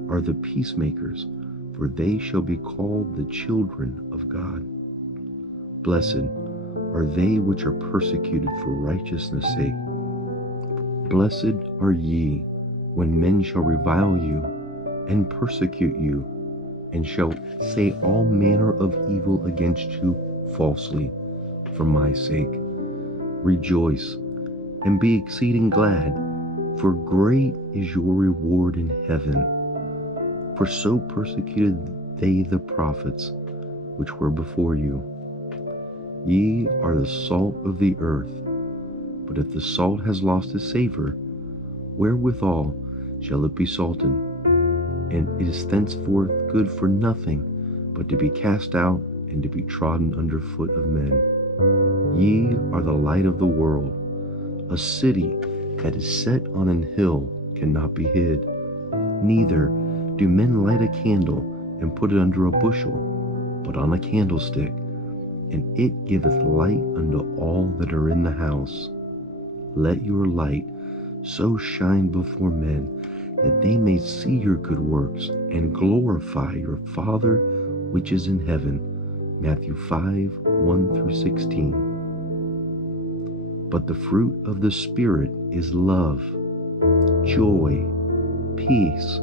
are the peacemakers, for they shall be called the children of God. Blessed are they which are persecuted for righteousness' sake. Blessed are ye, when men shall revile you, and persecute you, and shall say all manner of evil against you falsely, for my sake. Rejoice, and be exceeding glad, for great is your reward in heaven. For so persecuted they the prophets which were before you. Ye are the salt of the earth, but if the salt has lost its savor, wherewithal shall it be salted? And it is thenceforth good for nothing but to be cast out and to be trodden under foot of men. Ye are the light of the world. A city that is set on an hill cannot be hid. Neither do men light a candle and put it under a bushel, but on a candlestick, and it giveth light unto all that are in the house. Let your light so shine before men, that they may see your good works and glorify your Father which is in heaven. Matthew 5:1-16. But the fruit of the Spirit is love, joy, peace,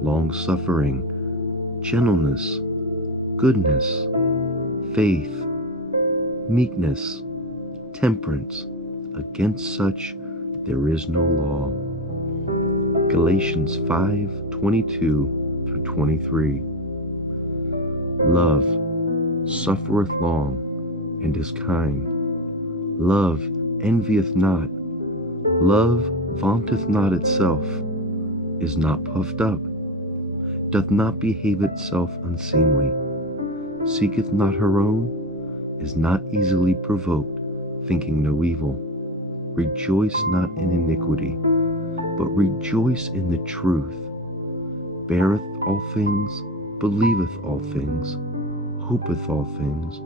long-suffering, gentleness, goodness, faith, meekness, temperance. Against such there is no law. Galatians 5:22-23. Love suffereth long, and is kind. Love envieth not. Love vaunteth not itself, is not puffed up, doth not behave itself unseemly, seeketh not her own, is not easily provoked, thinking no evil. Rejoice not in iniquity, but rejoice in the truth. Beareth all things, believeth all things, hopeth all things,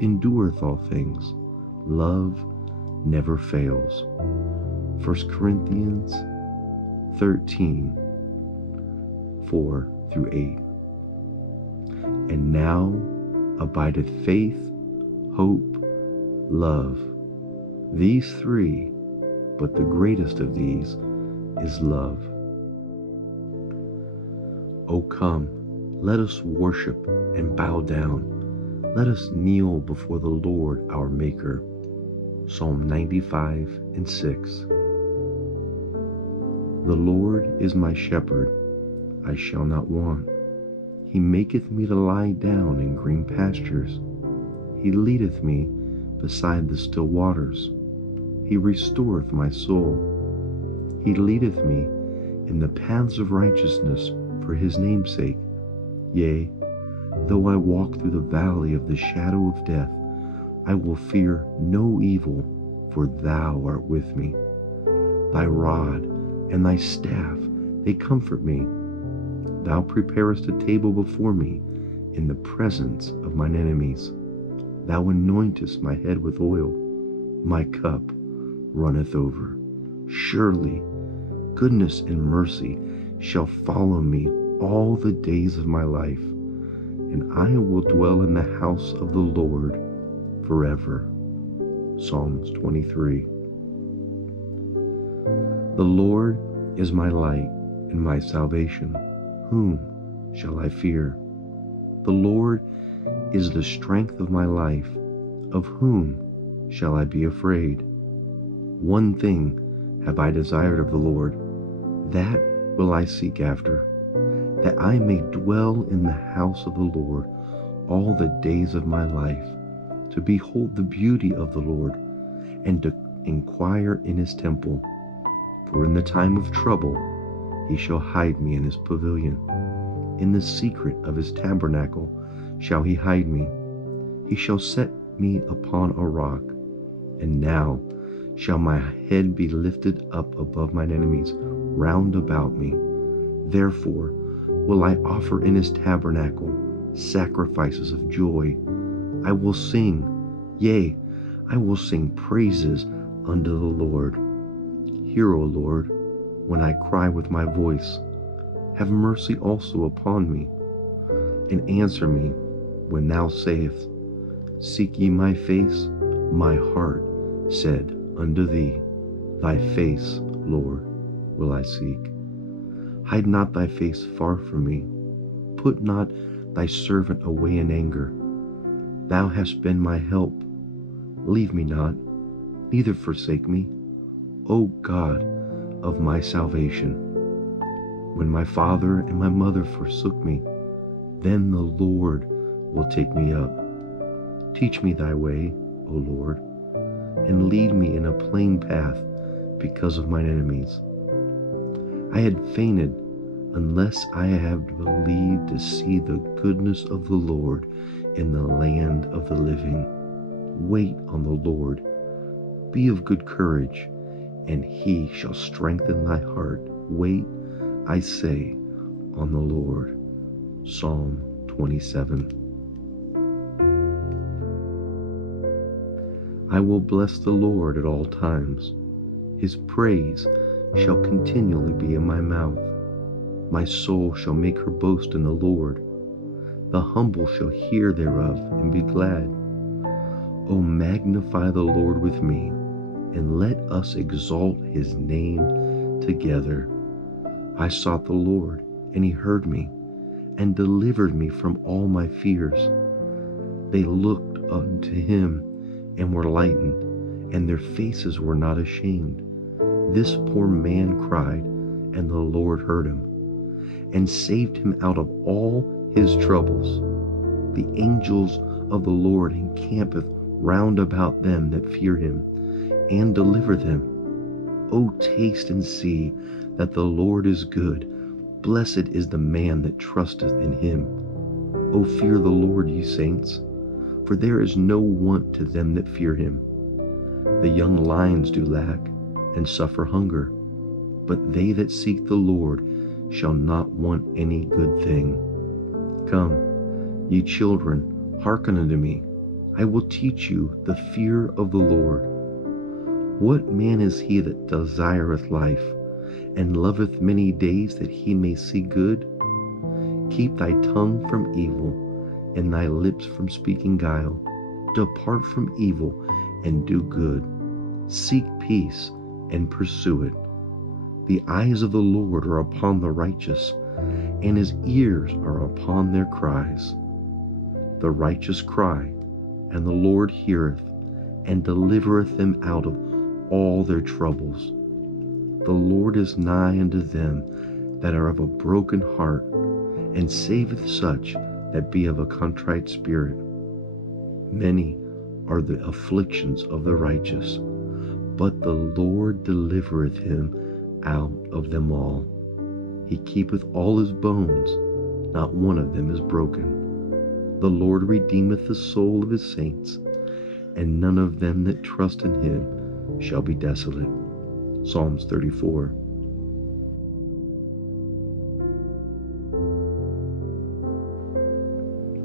endureth all things. Love never fails. 1 Corinthians 13:4-8. And now abideth faith, hope, love, these three, but the greatest of these is love. O come, let us worship and bow down. Let us kneel before the Lord our Maker. Psalm 95:6. The Lord is my shepherd, I shall not want. He maketh me to lie down in green pastures. He leadeth me beside the still waters. He restoreth my soul. He leadeth me in the paths of righteousness for his name's sake. Yea, though I walk through the valley of the shadow of death, I will fear no evil, for thou art with me. Thy rod and thy staff, they comfort me. Thou preparest a table before me in the presence of mine enemies. Thou anointest my head with oil. My cup runneth over. Surely goodness and mercy shall follow me all the days of my life, and I will dwell in the house of the Lord forever. Psalms 23. The Lord is my light and my salvation. Whom shall I fear? The Lord is the strength of my life. Of whom shall I be afraid? One thing have I desired of the Lord, that will I seek after, that I may dwell in the house of the Lord all the days of my life, to behold the beauty of the Lord, and to inquire in his temple. For in the time of trouble he shall hide me in his pavilion. In the secret of his tabernacle shall he hide me. He shall set me upon a rock. And now shall my head be lifted up above mine enemies round about me. Therefore will I offer in his tabernacle sacrifices of joy. I will sing, yea, I will sing praises unto the Lord. Hear, O Lord, when I cry with my voice. Have mercy also upon me, and answer me when thou sayest, Seek ye my face? My heart said unto thee, Thy face, Lord, will I seek. Hide not thy face far from me. Put not thy servant away in anger. Thou hast been my help. Leave me not, neither forsake me, O God of my salvation. When my father and my mother forsook me, then the Lord will take me up. Teach me thy way, O Lord, and lead me in a plain path because of mine enemies. I had fainted unless I had believed to see the goodness of the Lord in the land of the living. Wait on the Lord. Be of good courage, and he shall strengthen thy heart. Wait, I say, on the Lord. Psalm 27. I will bless the Lord at all times. His praise shall continually be in my mouth. My soul shall make her boast in the Lord. The humble shall hear thereof and be glad. O magnify the Lord with me, and let us exalt his name together. I sought the Lord, and he heard me, and delivered me from all my fears. They looked unto him, and were lightened, and their faces were not ashamed. This poor man cried, and the Lord heard him, and saved him out of all his troubles. The angels of the Lord encampeth round about them that fear him, and deliver them. O taste and see that the Lord is good. Blessed is the man that trusteth in him. O fear the Lord, ye saints, for there is no want to them that fear him. The young lions do lack, and suffer hunger, but they that seek the Lord shall not want any good thing. Come, ye children, hearken unto me. I will teach you the fear of the Lord. What man is he that desireth life, and loveth many days that he may see good? Keep thy tongue from evil, and thy lips from speaking guile. Depart from evil, and do good. Seek peace, and pursue it. The eyes of the Lord are upon the righteous, and his ears are upon their cries. The righteous cry, and the Lord heareth, and delivereth them out of all their troubles. The Lord is nigh unto them that are of a broken heart, and saveth such that be of a contrite spirit. Many are the afflictions of the righteous, but the Lord delivereth him out of them all. He keepeth all his bones, not one of them is broken. The Lord redeemeth the soul of his saints, and none of them that trust in him shall be desolate. Psalms 34.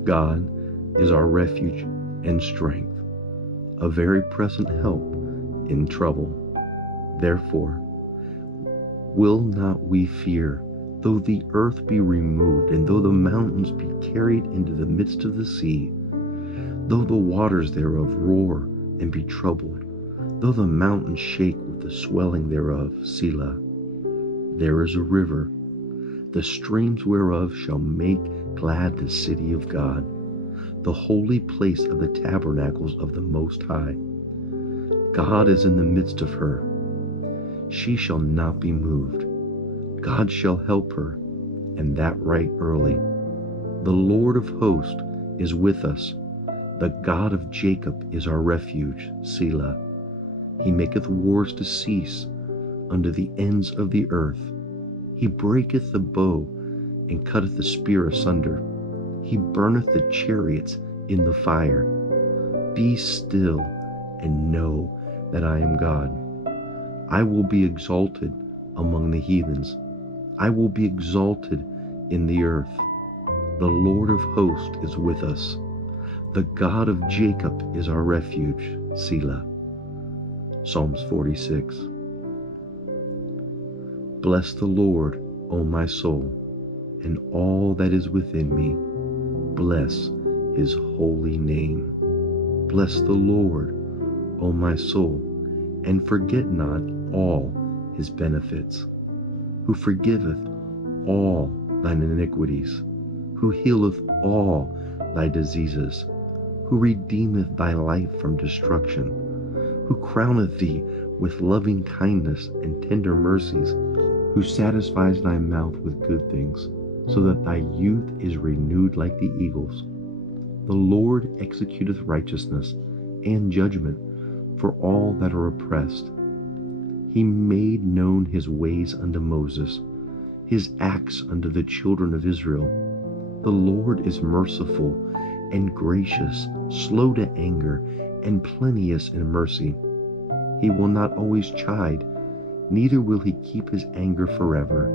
God is our refuge and strength, a very present help in trouble. Therefore, will not we fear, though the earth be removed, and though the mountains be carried into the midst of the sea, though the waters thereof roar and be troubled, though the mountains shake with the swelling thereof. Selah. There is a river, the streams whereof shall make glad the city of God, the holy place of the tabernacles of the Most High. God is in the midst of her. She shall not be moved. God shall help her, and that right early. The Lord of hosts is with us. The God of Jacob is our refuge. Selah. He maketh wars to cease unto the ends of the earth. He breaketh the bow, and cutteth the spear asunder. He burneth the chariots in the fire. Be still, and know that I am God. I will be exalted among the heathens. I will be exalted in the earth. The Lord of hosts is with us. The God of Jacob is our refuge. Selah. Psalms 46. Bless the Lord, O my soul, and all that is within me. Bless his holy name. Bless the Lord, O my soul, and forget not all his benefits, who forgiveth all thine iniquities, who healeth all thy diseases, who redeemeth thy life from destruction, who crowneth thee with loving kindness and tender mercies, who satisfies thy mouth with good things, so that thy youth is renewed like the eagles. The Lord executeth righteousness and judgment for all that are oppressed. He made known his ways unto Moses, his acts unto the children of Israel. The Lord is merciful and gracious, slow to anger, and plenteous in mercy. He will not always chide, neither will he keep his anger forever.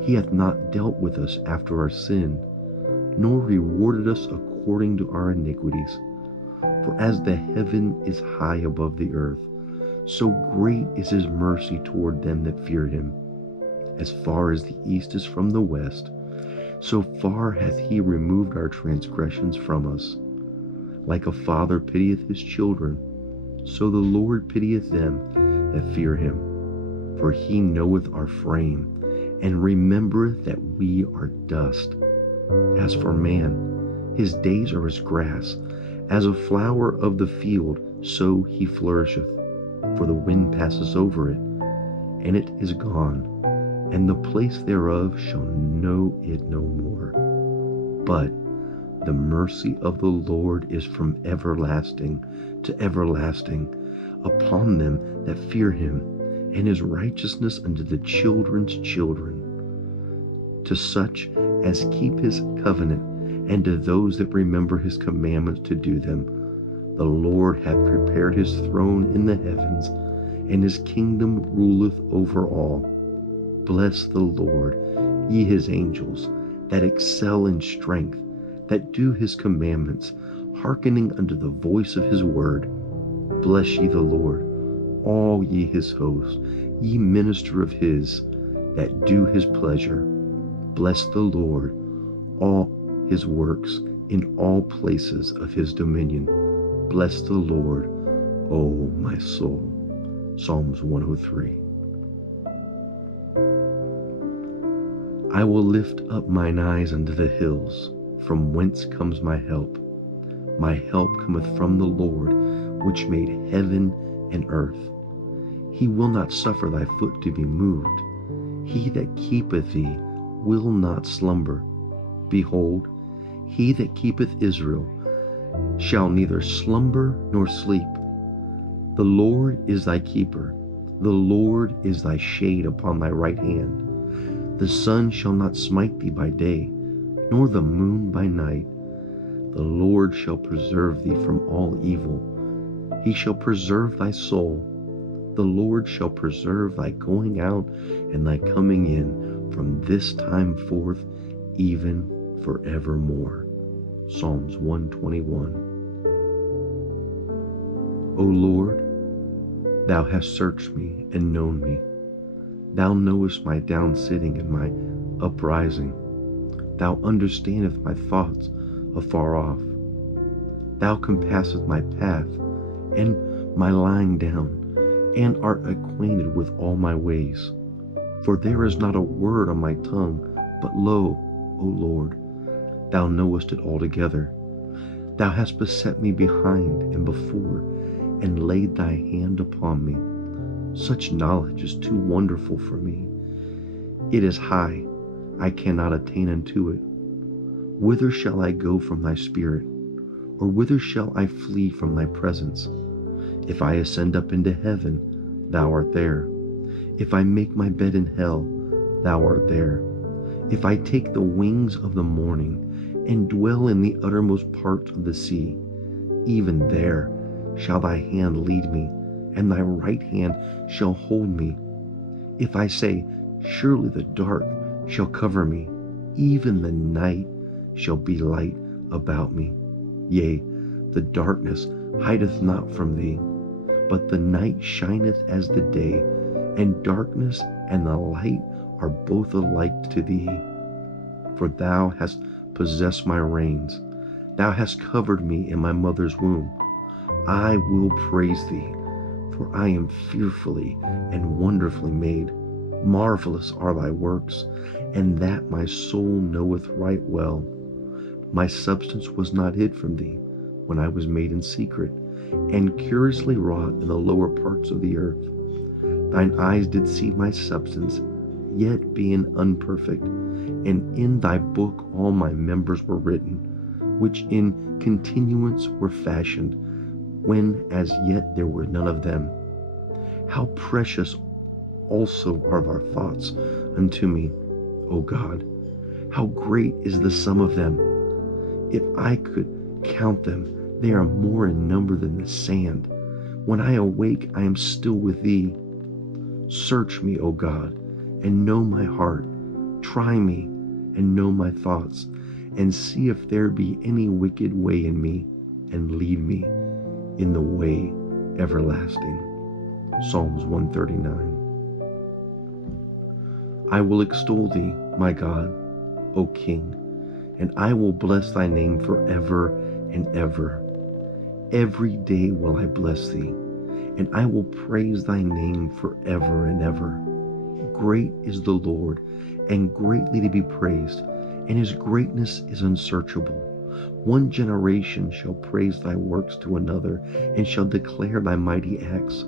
He hath not dealt with us after our sin, nor rewarded us according to our iniquities. For as the heaven is high above the earth, so great is his mercy toward them that fear him. As far as the east is from the west, so far hath he removed our transgressions from us. Like a father pitieth his children, so the Lord pitieth them that fear him. For he knoweth our frame, and remembereth that we are dust. As for man, his days are as grass, as a flower of the field, so he flourisheth. For the wind passes over it, and it is gone, and the place thereof shall know it no more. But the mercy of the Lord is from everlasting to everlasting upon them that fear him, and his righteousness unto the children's children, to such as keep his covenant, and to those that remember his commandments to do them. The Lord hath prepared his throne in the heavens, and his kingdom ruleth over all. Bless the Lord, ye his angels, that excel in strength, that do his commandments, hearkening unto the voice of his word. Bless ye the Lord, all ye his hosts, ye minister of his, that do his pleasure. Bless the Lord, all his works in all places of his dominion. Bless the Lord, O my soul. Psalms 103. I will lift up mine eyes unto the hills, from whence comes my help. My help cometh from the Lord, which made heaven and earth. He will not suffer thy foot to be moved. He that keepeth thee will not slumber. Behold, he that keepeth Israel shall neither slumber nor sleep. The Lord is thy keeper. The Lord is thy shade upon thy right hand. The sun shall not smite thee by day, nor the moon by night. The Lord shall preserve thee from all evil. He shall preserve thy soul. The Lord shall preserve thy going out and thy coming in from this time forth, even forevermore. Psalms 121. O Lord, thou hast searched me and known me. Thou knowest my down sitting and my uprising. Thou understandest my thoughts afar off. Thou compassest my path and my lying down, and art acquainted with all my ways. For there is not a word on my tongue, but lo, O Lord, thou knowest it altogether. Thou hast beset me behind and before, and laid thy hand upon me. Such knowledge is too wonderful for me. It is high, I cannot attain unto it. Whither shall I go from thy spirit? Or whither shall I flee from thy presence? If I ascend up into heaven, thou art there. If I make my bed in hell, thou art there. If I take the wings of the morning, and dwell in the uttermost parts of the sea, even there shall thy hand lead me, and thy right hand shall hold me. If I say, surely the dark shall cover me, even the night shall be light about me. Yea, the darkness hideth not from thee, but the night shineth as the day, and darkness and the light are both alike to thee. For thou hast possessed my reins, thou hast covered me in my mother's womb. I will praise thee, for I am fearfully and wonderfully made. Marvelous are thy works, and that my soul knoweth right well. My substance was not hid from thee when I was made in secret, and curiously wrought in the lower parts of the earth. Thine eyes did see my substance, yet being unperfect, and in thy book all my members were written, which in continuance were fashioned, when as yet there were none of them. How precious also are thy thoughts unto me, O God! How great is the sum of them! If I could count them, they are more in number than the sand. When I awake, I am still with thee. Search me, O God, and know my heart. Try me, and know my thoughts, and see if there be any wicked way in me, and lead me in the way everlasting. Psalms 139. I will extol thee, my God, O King, and I will bless thy name forever and ever. Every day will I bless thee, and I will praise thy name forever and ever. Great is the Lord, and greatly to be praised, and his greatness is unsearchable. One generation shall praise thy works to another, and shall declare thy mighty acts.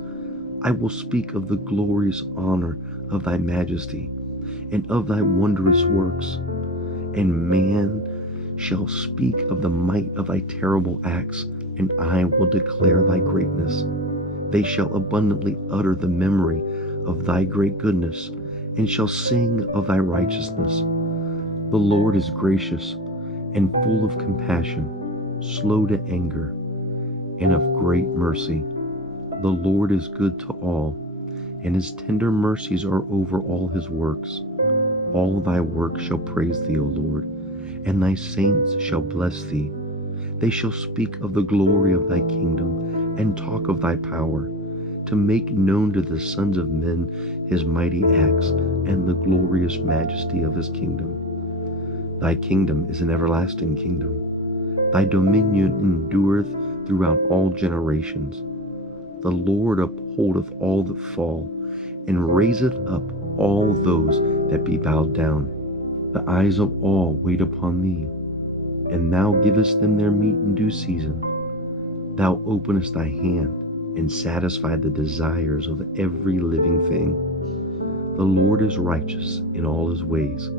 I will speak of the glorious honor of thy majesty, and of thy wondrous works. And man shall speak of the might of thy terrible acts, and I will declare thy greatness. They shall abundantly utter the memory of thy great goodness, and shall sing of thy righteousness. The Lord is gracious and full of compassion, slow to anger, and of great mercy. The Lord is good to all, and his tender mercies are over all his works. All thy works shall praise thee, O Lord, and thy saints shall bless thee. They shall speak of the glory of thy kingdom, and talk of thy power, to make known to the sons of men his mighty acts, and the glorious majesty of his kingdom. Thy kingdom is an everlasting kingdom. Thy dominion endureth throughout all generations. The Lord upholdeth all that fall, and raiseth up all those that be bowed down. The eyes of all wait upon thee, and thou givest them their meat in due season. Thou openest thy hand, and satisfy the desires of every living thing. The Lord is righteous in all his ways,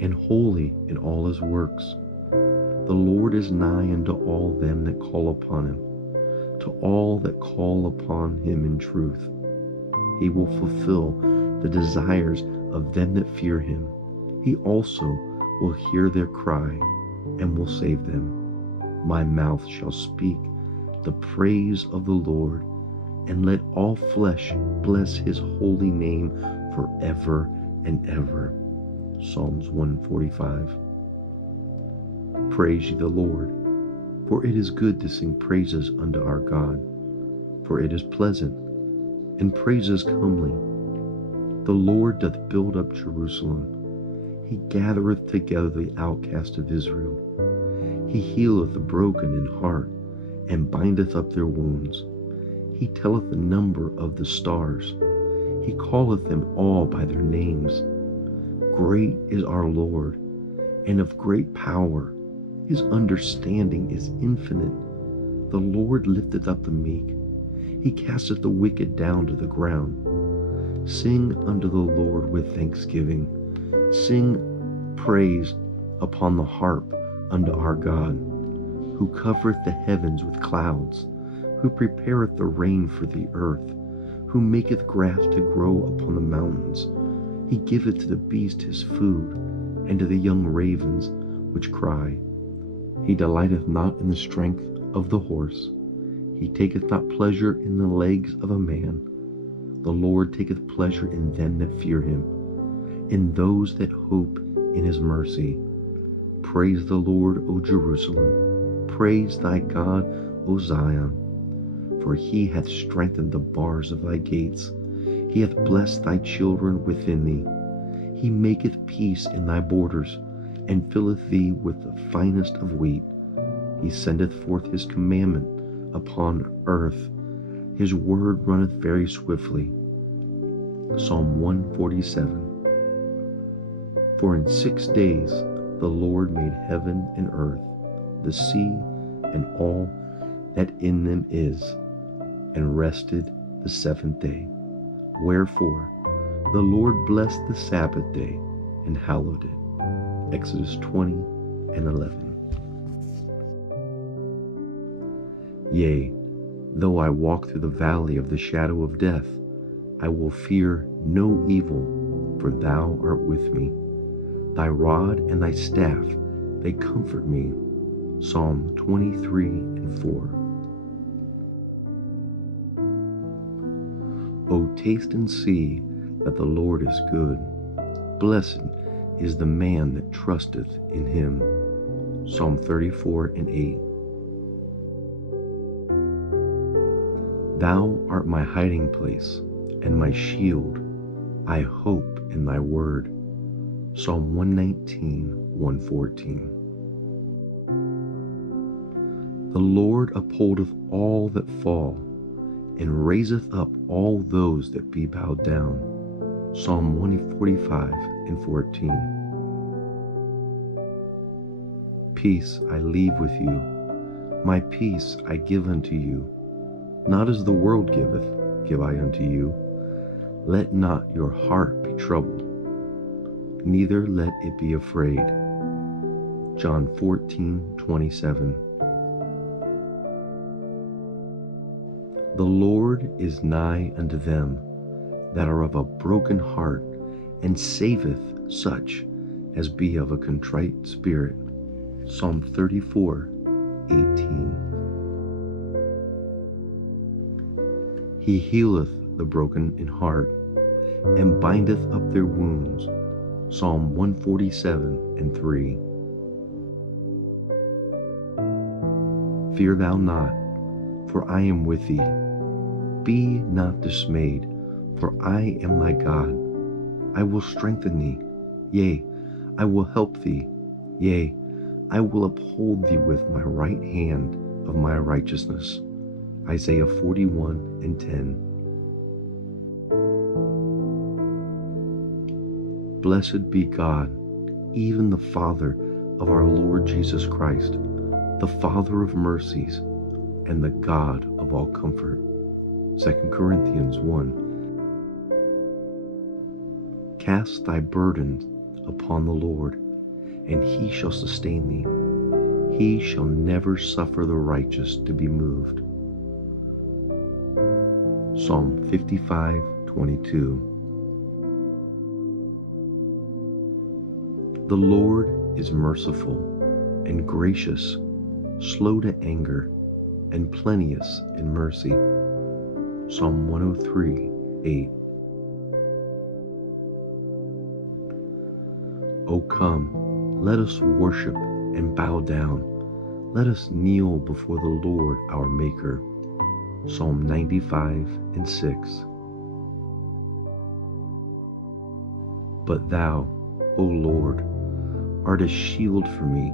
and holy in all his works. The Lord is nigh unto all them that call upon him, to all that call upon him in truth. He will fulfill the desires of them that fear him. He also will hear their cry, and will save them. My mouth shall speak the praise of the Lord, and let all flesh bless his holy name forever and ever. Psalms 145. Praise ye the Lord, for it is good to sing praises unto our God, for it is pleasant, and praises comely. The Lord doth build up Jerusalem. He gathereth together the outcast of Israel. He healeth the broken in heart, and bindeth up their wounds. He telleth the number of the stars. He calleth them all by their names. Great is our Lord, and of great power. His understanding is infinite. The Lord lifteth up the meek. He casteth the wicked down to the ground. Sing unto the Lord with thanksgiving. Sing praise upon the harp unto our God, who covereth the heavens with clouds, who prepareth the rain for the earth, who maketh grass to grow upon the mountains. He giveth to the beast his food, and to the young ravens which cry. He delighteth not in the strength of the horse. He taketh not pleasure in the legs of a man. The Lord taketh pleasure in them that fear him, in those that hope in his mercy. Praise the Lord, O Jerusalem. Praise thy God, O Zion. For he hath strengthened the bars of thy gates. He hath blessed thy children within thee. He maketh peace in thy borders, and filleth thee with the finest of wheat. He sendeth forth his commandment upon earth. His word runneth very swiftly. Psalm 147. For in 6 days the Lord made heaven and earth, the sea, and all that in them is, and rested the seventh day. Wherefore the Lord blessed the Sabbath day, and hallowed it. Exodus 20:11. Yea, though I walk through the valley of the shadow of death, I will fear no evil, for thou art with me. Thy rod and thy staff, they comfort me. Psalm 23:4. O taste and see that the Lord is good. Blessed is the man that trusteth in him. Psalm 34:8. Thou art my hiding place and my shield. I hope in thy word. Psalm 119:114. The Lord upholdeth all that fall, and raiseth up all those that be bowed down. Psalm 145:14. Peace I leave with you, my peace I give unto you. Not as the world giveth, give I unto you. Let not your heart be troubled, neither let it be afraid. John 14:27. The Lord is nigh unto them that are of a broken heart, and saveth such as be of a contrite spirit. Psalm 34:18. He healeth the broken in heart, and bindeth up their wounds. Psalm 147:3. Fear thou not, for I am with thee. Be not dismayed, for I am thy God. I will strengthen thee, yea, I will help thee, yea, I will uphold thee with my right hand of my righteousness. Isaiah 41 and 10. Blessed be God, even the Father of our Lord Jesus Christ, the Father of mercies and the God of all comfort. 2 Corinthians 1. Cast thy burdens upon the Lord, and he shall sustain thee. He shall never suffer the righteous to be moved. Psalm 55:22. The Lord is merciful and gracious, slow to anger, and plenteous in mercy. Psalm 103:8. O come, let us worship and bow down. Let us kneel before the Lord our Maker. Psalm 95:6. But thou, O Lord, art a shield for me,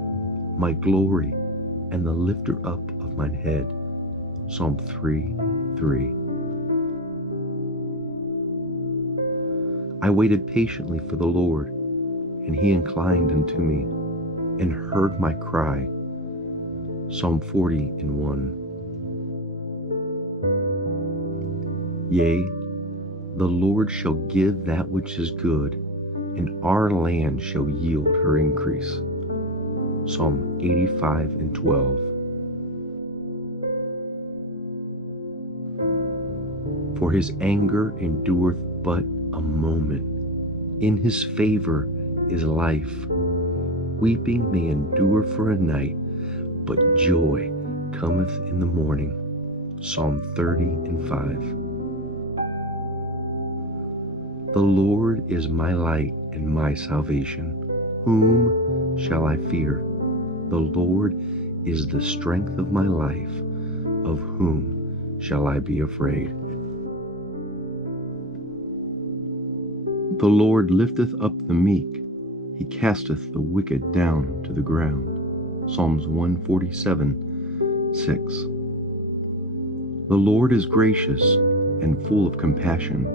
my glory, and the lifter up of mine head. Psalm 3:3. I waited patiently for the Lord, and he inclined unto me, and heard my cry. Psalm 40:1. Yea, the Lord shall give that which is good, and our land shall yield her increase. Psalm 85:12. For his anger endureth but a moment. In his favor is life. Weeping may endure for a night, but joy cometh in the morning. Psalm 30:5. The Lord is my light and my salvation. Whom shall I fear? The Lord is the strength of my life. Of whom shall I be afraid? The Lord lifteth up the meek. He casteth the wicked down to the ground. Psalms 147:6. The Lord is gracious and full of compassion,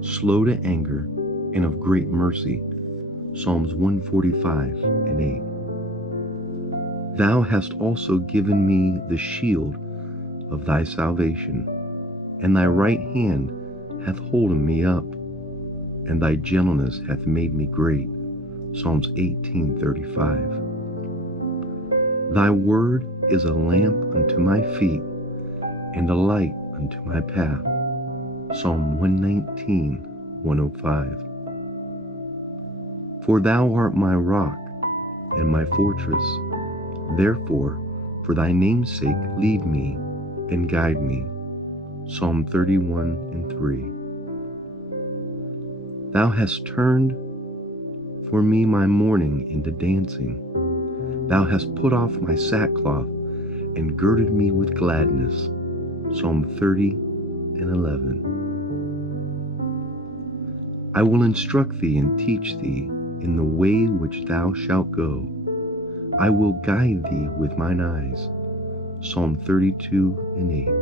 slow to anger, and of great mercy. Psalms 145:8. Thou hast also given me the shield of thy salvation, and thy right hand hath holden me up, and thy gentleness hath made me great. Psalms 18:35. Thy word is a lamp unto my feet, and a light unto my path. Psalm 119:105. For thou art my rock and my fortress. Therefore, for thy name's sake, lead me and guide me. Psalm 31:3. Thou hast turned for me my mourning into dancing. Thou hast put off my sackcloth and girded me with gladness. Psalm 30:11. I will instruct thee and teach thee in the way which thou shalt go. I will guide thee with mine eyes. Psalm 32:8.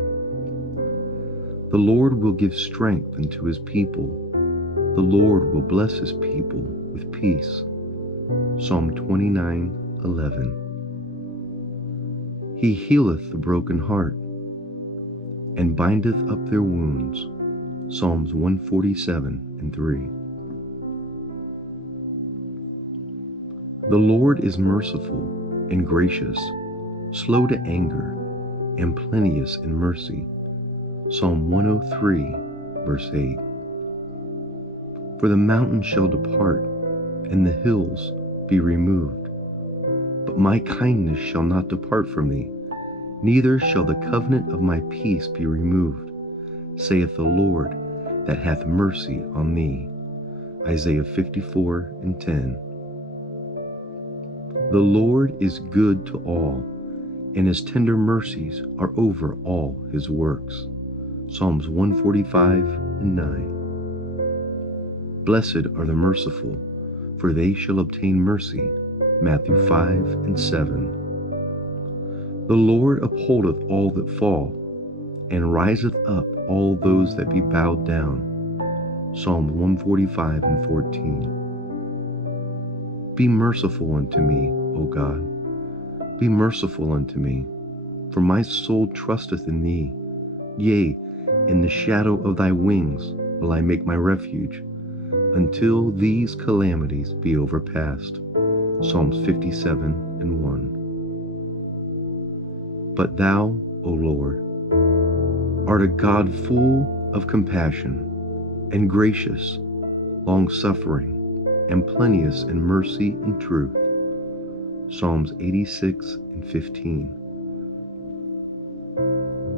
The Lord will give strength unto his people. The Lord will bless his people with peace. Psalm 29:11. He healeth the broken heart, and bindeth up their wounds. Psalms 147:3. The Lord is merciful and gracious, slow to anger, and plenteous in mercy. Psalm 103:8. For the mountains shall depart, and the hills be removed. But my kindness shall not depart from thee, neither shall the covenant of my peace be removed, saith the Lord that hath mercy on thee. Isaiah 54:10. The Lord is good to all, and his tender mercies are over all his works. Psalms 145:9. Blessed are the merciful, for they shall obtain mercy. Matthew 5:7. The Lord upholdeth all that fall, and riseth up all those that be bowed down. Psalm 145 and 14. Be merciful unto me, O God. Be merciful unto me, for my soul trusteth in thee. Yea, in the shadow of thy wings will I make my refuge, until these calamities be overpast. Psalms 57 and 1. But thou, O Lord, art a God full of compassion, and gracious, long-suffering, and plenteous in mercy and truth. Psalms 86 and 15.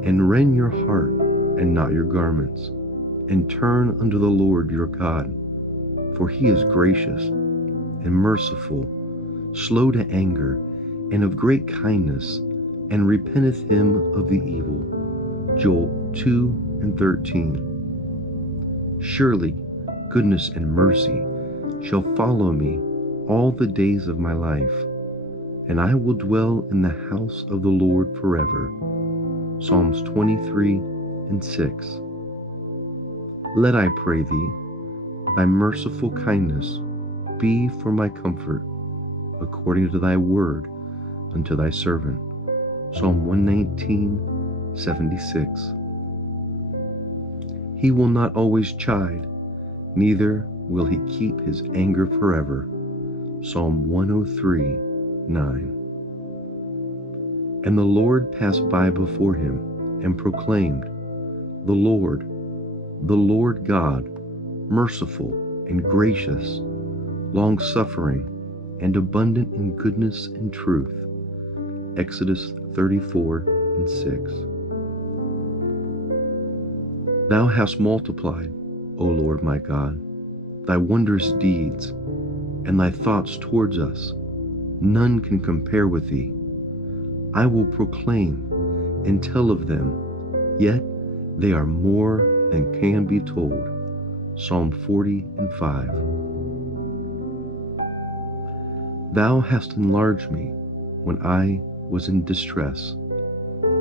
And rend your heart and not your garments, and turn unto the Lord your God, for he is gracious and merciful, slow to anger, and of great kindness, and repenteth him of the evil. Joel 2 and 13. Surely goodness and mercy shall follow me all the days of my life, and I will dwell in the house of the Lord forever. Psalms 23 and 6. Let, I pray thee, thy merciful kindness be for my comfort, according to thy word unto thy servant. Psalm 119, 76. He will not always chide, neither will he keep his anger forever. Psalm 103, 9. And the Lord passed by before him, and proclaimed, The Lord God, merciful and gracious, long-suffering, and abundant in goodness and truth. Exodus 34 and 6. Thou hast multiplied, O Lord my God, thy wondrous deeds, and thy thoughts towards us. None can compare with thee. I will proclaim and tell of them, yet they are more than can be told. Psalm 40 and 5. Thou hast enlarged me when I was in distress.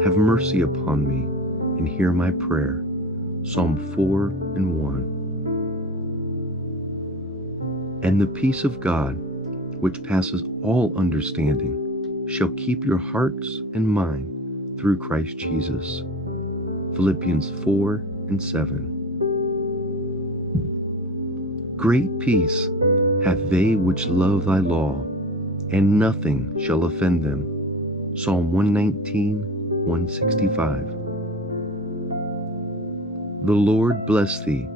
Have mercy upon me and hear my prayer. Psalm 4 and 1. And the peace of God, which passes all understanding, shall keep your hearts and mind through Christ Jesus. Philippians 4 and 7. Great peace hath they which love thy law, and nothing shall offend them. Psalm 119, 165. The Lord bless thee,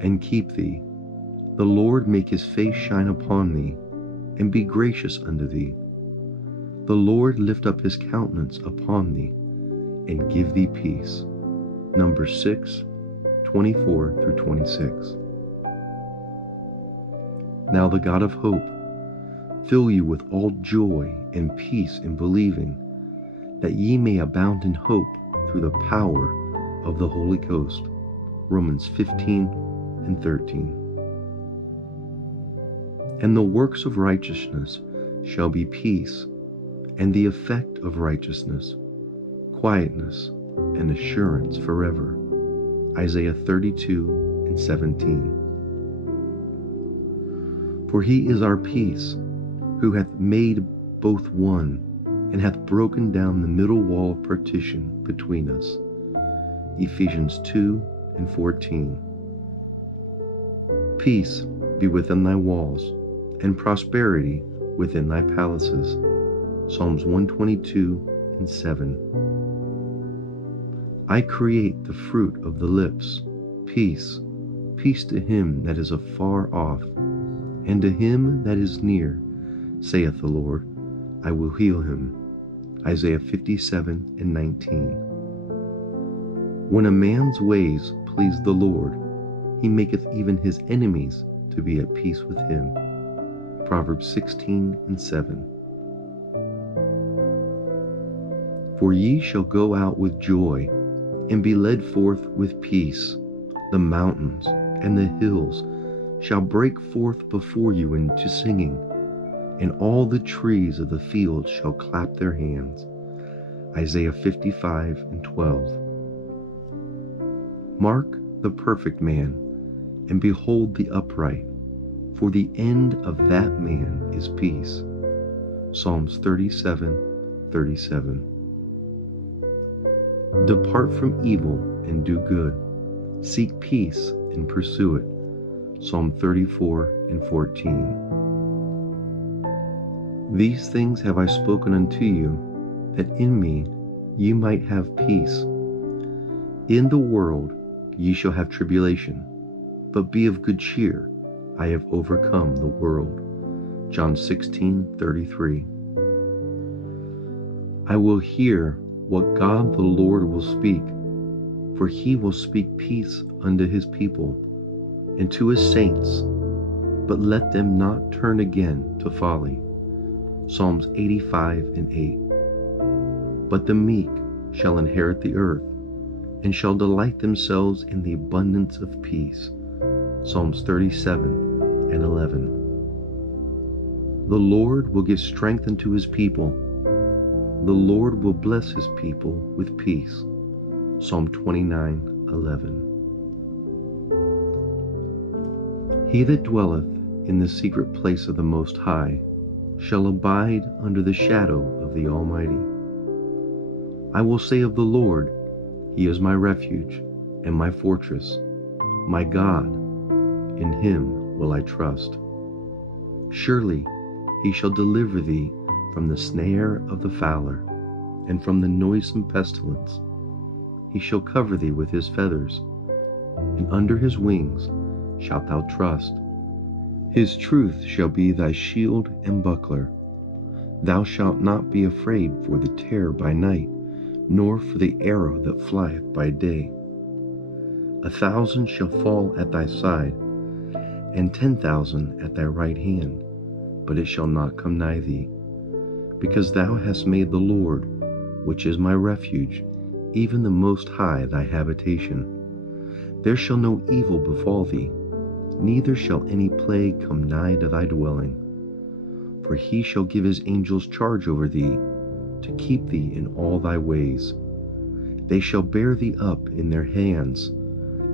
and keep thee. The Lord make his face shine upon thee, and be gracious unto thee. The Lord lift up his countenance upon thee, and give thee peace. Numbers 6, 24 through 26. Now the God of hope fill you with all joy and peace in believing, that ye may abound in hope through the power of the Holy Ghost. Romans 15 and 13. And the works of righteousness shall be peace, and the effect of righteousness, quietness and assurance forever. Isaiah 32 and 17. For he is our peace, who hath made both one, and hath broken down the middle wall of partition between us. Ephesians 2 and 14. Peace be within thy walls, and prosperity within thy palaces. Psalms 122 and 7. I create the fruit of the lips, peace, peace to him that is afar off, and to him that is near, saith the Lord, I will heal him. Isaiah 57 and 19. When a man's ways please the Lord, he maketh even his enemies to be at peace with him. Proverbs 16 and 7. For ye shall go out with joy, and be led forth with peace. The mountains and the hills shall break forth before you into singing, and all the trees of the field shall clap their hands. Isaiah 55 and 12. Mark the perfect man, and behold the upright, for the end of that man is peace. Psalms 37:37. Depart from evil and do good. Seek peace and pursue it. Psalm 34:14. These things have I spoken unto you, that in me ye might have peace. In the world ye shall have tribulation, but be of good cheer. I have overcome the world. John 16:33. I will hear what God the Lord will speak, for he will speak peace unto his people and to his saints, but let them not turn again to folly. Psalms 85:8. But the meek shall inherit the earth, and shall delight themselves in the abundance of peace. Psalms 37:11. The Lord will give strength unto his people. The Lord will bless his people with peace. Psalm 29:11. He that dwelleth in the secret place of the Most High shall abide under the shadow of the Almighty. I will say of the Lord, he is my refuge and my fortress, my God, in him will I trust. Surely he shall deliver thee from the snare of the fowler, and from the noisome pestilence. He shall cover thee with his feathers, and under his wings shalt thou trust. His truth shall be thy shield and buckler. Thou shalt not be afraid for the terror by night, nor for the arrow that flieth by day. 1,000 shall fall at thy side, and 10,000 at thy right hand, but it shall not come nigh thee. Because thou hast made the Lord, which is my refuge, even the Most High thy habitation. There shall no evil befall thee, neither shall any plague come nigh to thy dwelling. For he shall give his angels charge over thee, to keep thee in all thy ways. They shall bear thee up in their hands,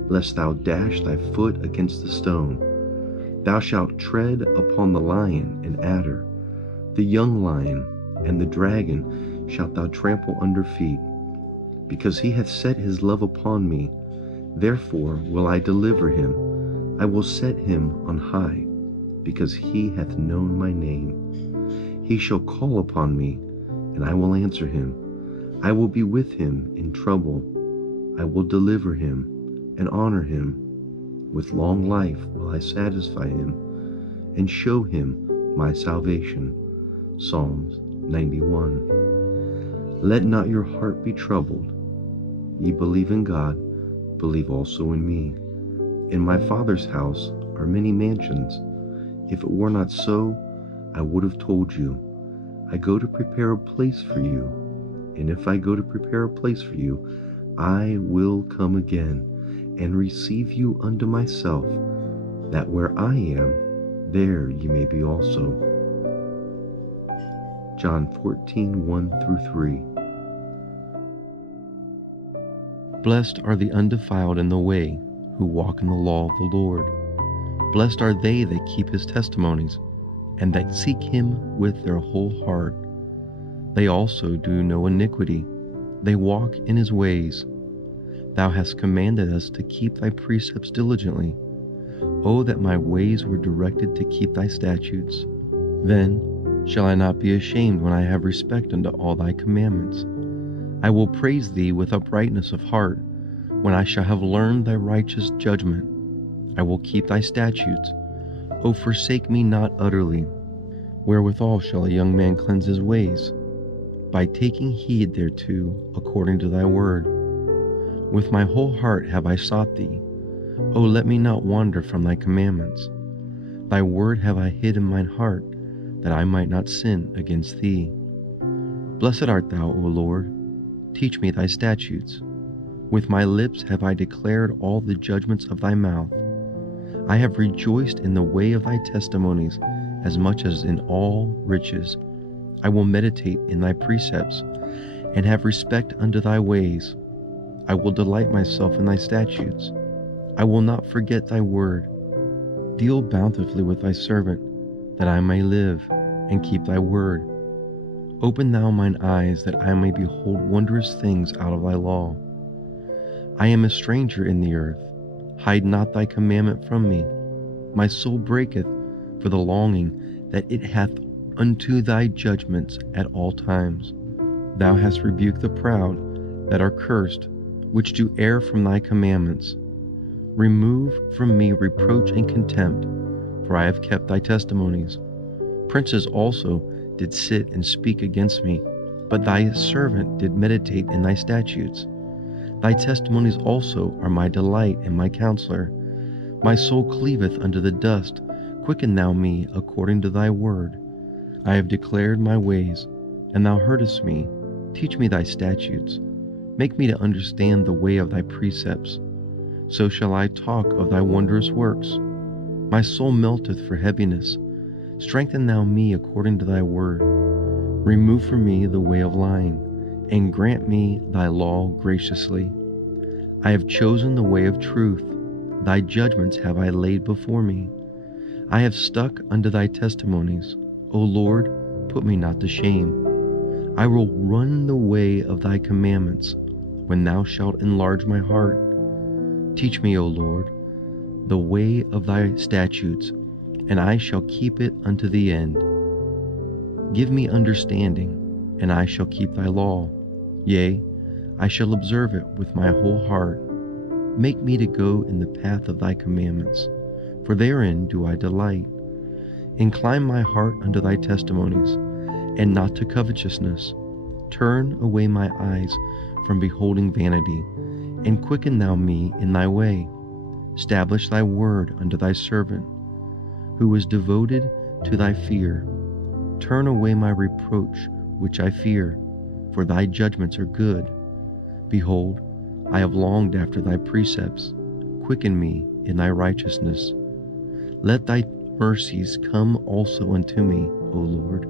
lest thou dash thy foot against the stone. Thou shalt tread upon the lion and adder, the young lion and the dragon shalt thou trample under feet. Because he hath set his love upon me, therefore will I deliver him. I will set him on high, because he hath known my name. He shall call upon me, and I will answer him. I will be with him in trouble. I will deliver him and honor him. With long life will I satisfy him, and show him my salvation. Psalms 91. Let not your heart be troubled. Ye believe in God, believe also in me. In my Father's house are many mansions. If it were not so, I would have told you. I go to prepare a place for you. And if I go to prepare a place for you, I will come again and receive you unto myself, that where I am, there ye may be also. John 14:1-3. Blessed are the undefiled in the way, who walk in the law of the Lord. Blessed are they that keep his testimonies, and that seek him with their whole heart. They also do no iniquity. They walk in his ways. Thou hast commanded us to keep thy precepts diligently. O that my ways were directed to keep thy statutes. Then shall I not be ashamed when I have respect unto all thy commandments. I will praise thee with uprightness of heart, when I shall have learned thy righteous judgment. I will keep thy statutes. O forsake me not utterly. Wherewithal shall a young man cleanse his ways? By taking heed thereto, according to thy word. With my whole heart have I sought thee. O let me not wander from thy commandments. Thy word have I hid in mine heart, that I might not sin against thee. Blessed art thou, O Lord. Teach me thy statutes. With my lips have I declared all the judgments of thy mouth. I have rejoiced in the way of thy testimonies, as much as in all riches. I will meditate in thy precepts, and have respect unto thy ways. I will delight myself in thy statutes. I will not forget thy word. Deal bountifully with thy servant, that I may live, and keep thy word. Open thou mine eyes, that I may behold wondrous things out of thy law. I am a stranger in the earth. Hide not thy commandment from me. My soul breaketh for the longing that it hath unto thy judgments at all times. Thou hast rebuked the proud that are cursed, which do err from thy commandments. Remove from me reproach and contempt, for I have kept thy testimonies. Princes also did sit and speak against me, but thy servant did meditate in thy statutes. Thy testimonies also are my delight and my counselor. My soul cleaveth unto the dust. Quicken thou me according to thy word. I have declared my ways, and thou heardest me. Teach me thy statutes. Make me to understand the way of thy precepts. So shall I talk of thy wondrous works. My soul melteth for heaviness. Strengthen thou me according to thy word. Remove from me the way of lying, and grant me thy law graciously. I have chosen the way of truth. Thy judgments have I laid before me. I have stuck unto thy testimonies. O Lord, put me not to shame. I will run the way of thy commandments, when thou shalt enlarge my heart. Teach me, O Lord, the way of thy statutes, and I shall keep it unto the end. Give me understanding, and I shall keep thy law. Yea, I shall observe it with my whole heart. Make me to go in the path of thy commandments, for therein do I delight. Incline my heart unto thy testimonies, and not to covetousness. Turn away my eyes from beholding vanity, and quicken thou me in thy way. Establish thy word unto thy servant, who is devoted to thy fear. Turn away my reproach which I fear, for thy judgments are good. Behold, I have longed after thy precepts. Quicken me in thy righteousness. Let thy mercies come also unto me, O Lord,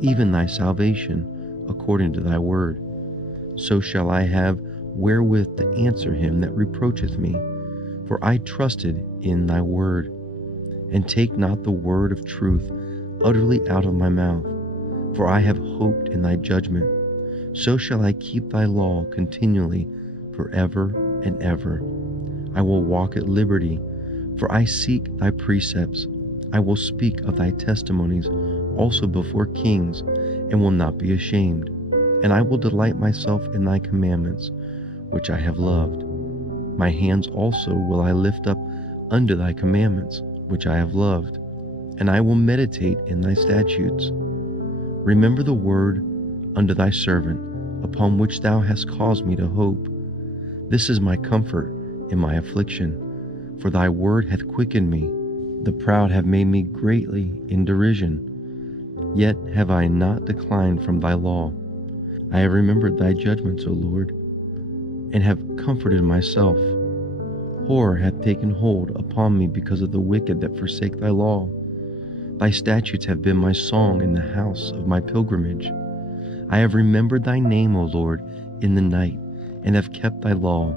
even thy salvation, according to thy word. So shall I have wherewith to answer him that reproacheth me, for I trusted in thy word. And take not the word of truth utterly out of my mouth, for I have hoped in thy judgment. So shall I keep thy law continually forever and ever. I will walk at liberty, for I seek thy precepts. I will speak of thy testimonies also before kings, and will not be ashamed. And I will delight myself in thy commandments, which I have loved. My hands also will I lift up unto thy commandments, which I have loved, and I will meditate in thy statutes. Remember the word unto thy servant, upon which thou hast caused me to hope. This is my comfort in my affliction, for thy word hath quickened me. The proud have made me greatly in derision, yet have I not declined from thy law. I have remembered thy judgments, O Lord, and have comforted myself. Horror hath taken hold upon me because of the wicked that forsake thy law. Thy statutes have been my song in the house of my pilgrimage. I have remembered thy name, O Lord, in the night, and have kept thy law.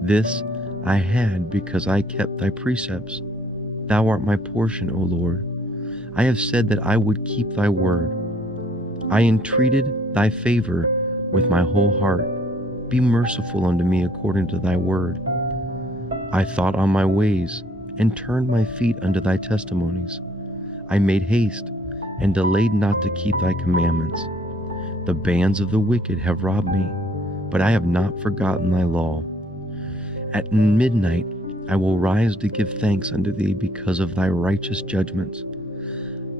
This I had because I kept thy precepts. Thou art my portion, O Lord. I have said that I would keep thy word. I entreated thy favor with my whole heart. Be merciful unto me according to thy word. I thought on my ways, and turned my feet unto thy testimonies. I made haste, and delayed not to keep thy commandments. The bands of the wicked have robbed me, but I have not forgotten thy law. At midnight I will rise to give thanks unto thee because of thy righteous judgments.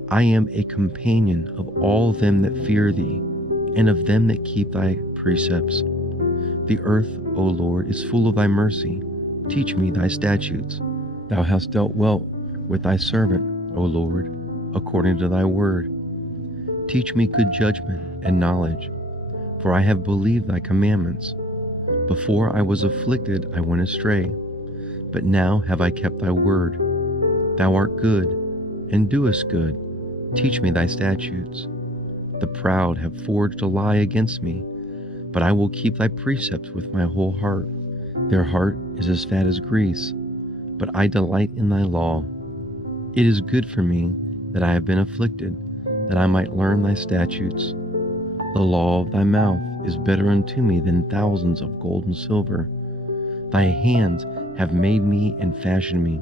I am a companion of all them that fear thee, and of them that keep thy precepts. The earth, O Lord, is full of thy mercy. Teach me thy statutes. Thou hast dealt well with thy servant, O Lord, according to thy word. Teach me good judgment and knowledge, for I have believed thy commandments. Before I was afflicted I went astray, but now have I kept thy word. Thou art good, and doest good. Teach me thy statutes. The proud have forged a lie against me, But I will keep thy precepts with my whole heart. Their heart is as fat as grease, but I delight in thy law. It is good for me that I have been afflicted, that I might learn thy statutes. The law of thy mouth is better unto me than thousands of gold and silver. Thy hands have made me and fashioned me.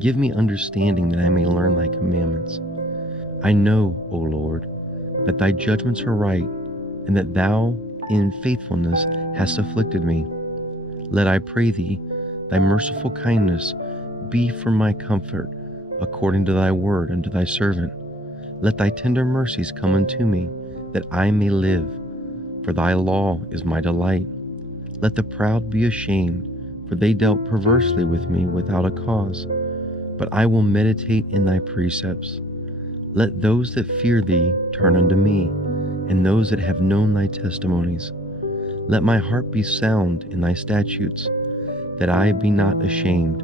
Give me understanding that I may learn thy commandments. I know, O Lord, that thy judgments are right, and that thou in faithfulness hast afflicted me. Let, I pray thee, thy merciful kindness be for my comfort, according to thy word unto thy servant. Let thy tender mercies come unto me, that I may live, for thy law is my delight. Let the proud be ashamed, for they dealt perversely with me without a cause. But I will meditate in thy precepts. Let those that fear thee turn unto me, and those that have known thy testimonies. Let my heart be sound in thy statutes, that I be not ashamed.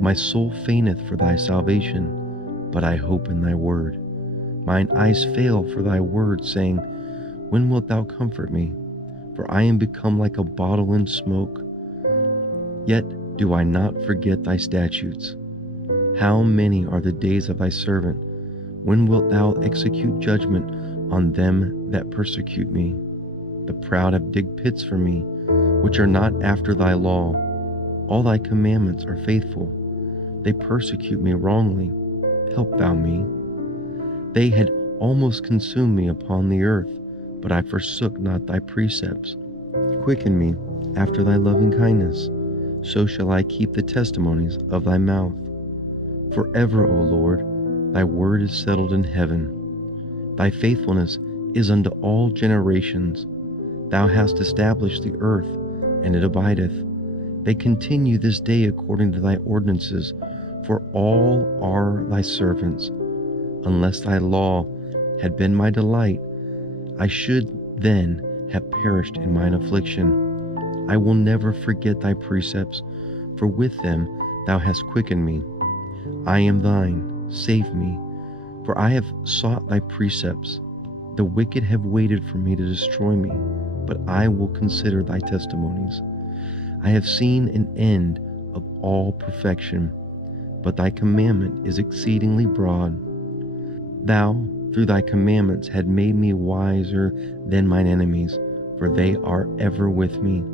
My soul fainteth for thy salvation, but I hope in thy word. Mine eyes fail for thy word, saying, when wilt thou comfort me? For I am become like a bottle in smoke. Yet do I not forget thy statutes. How many are the days of thy servant? When wilt thou execute judgment on them that persecute me? The proud have digged pits for me, which are not after thy law. All thy commandments are faithful. They persecute me wrongly. Help thou me. They had almost consumed me upon the earth, but I forsook not thy precepts. Quicken me after thy loving kindness, so shall I keep the testimonies of thy mouth. Forever, O Lord, thy word is settled in heaven. Thy faithfulness is unto all generations. Thou hast established the earth, and it abideth. They continue this day according to thy ordinances, for all are thy servants. Unless thy law had been my delight, I should then have perished in mine affliction. I will never forget thy precepts, for with them thou hast quickened me. I am thine, save me, for I have sought thy precepts. The wicked have waited for me to destroy me, but I will consider thy testimonies. I have seen an end of all perfection, but thy commandment is exceedingly broad. Thou, through thy commandments, had made me wiser than mine enemies, for they are ever with me.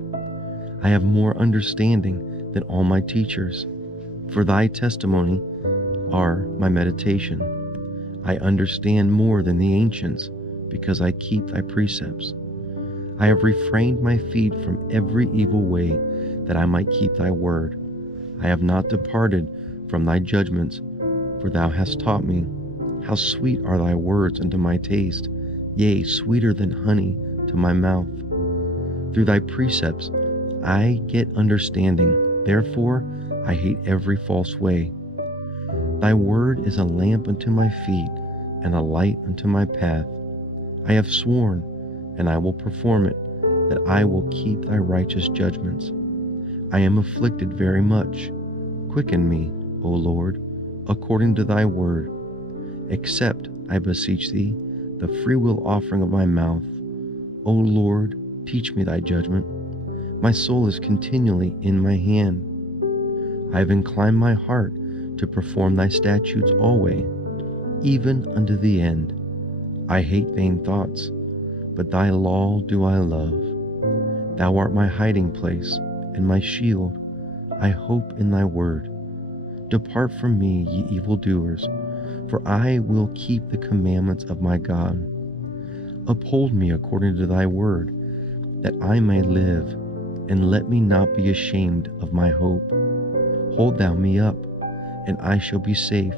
I have more understanding than all my teachers, for thy testimony are my meditation. I understand more than the ancients, because I keep thy precepts. I have refrained my feet from every evil way, that I might keep thy word. I have not departed from thy judgments, for thou hast taught me. How sweet are thy words unto my taste, yea, sweeter than honey to my mouth. Through thy precepts I get understanding, therefore I hate every false way. Thy word is a lamp unto my feet, and a light unto my path. I have sworn, and I will perform it, that I will keep thy righteous judgments. I am afflicted very much. Quicken me, O Lord, according to thy word. Accept, I beseech thee, the freewill offering of my mouth. O Lord, teach me thy judgment. My soul is continually in my hand. I have inclined my heart to perform thy statutes alway, even unto the end. I hate vain thoughts, but thy law do I love. Thou art my hiding place and my shield. I hope in thy word. Depart from me, ye evildoers, for I will keep the commandments of my God. Uphold me according to thy word, that I may live, and let me not be ashamed of my hope. Hold thou me up, and I shall be safe.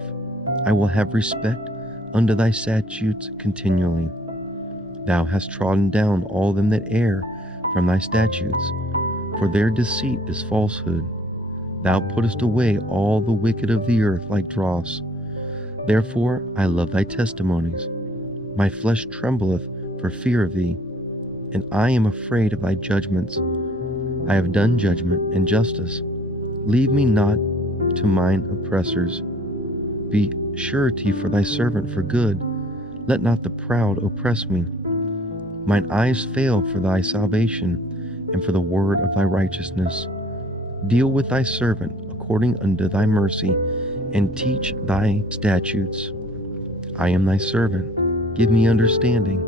I will have respect unto thy statutes continually. Thou hast trodden down all them that err from thy statutes, for their deceit is falsehood. Thou puttest away all the wicked of the earth like dross. Therefore I love thy testimonies. My flesh trembleth for fear of thee, and I am afraid of thy judgments. I have done judgment and justice. Leave me not to mine oppressors. Be surety for thy servant for good. Let not the proud oppress me. Mine eyes fail for thy salvation, and for the word of thy righteousness. Deal with thy servant according unto thy mercy, and teach thy statutes. I am thy servant. Give me understanding,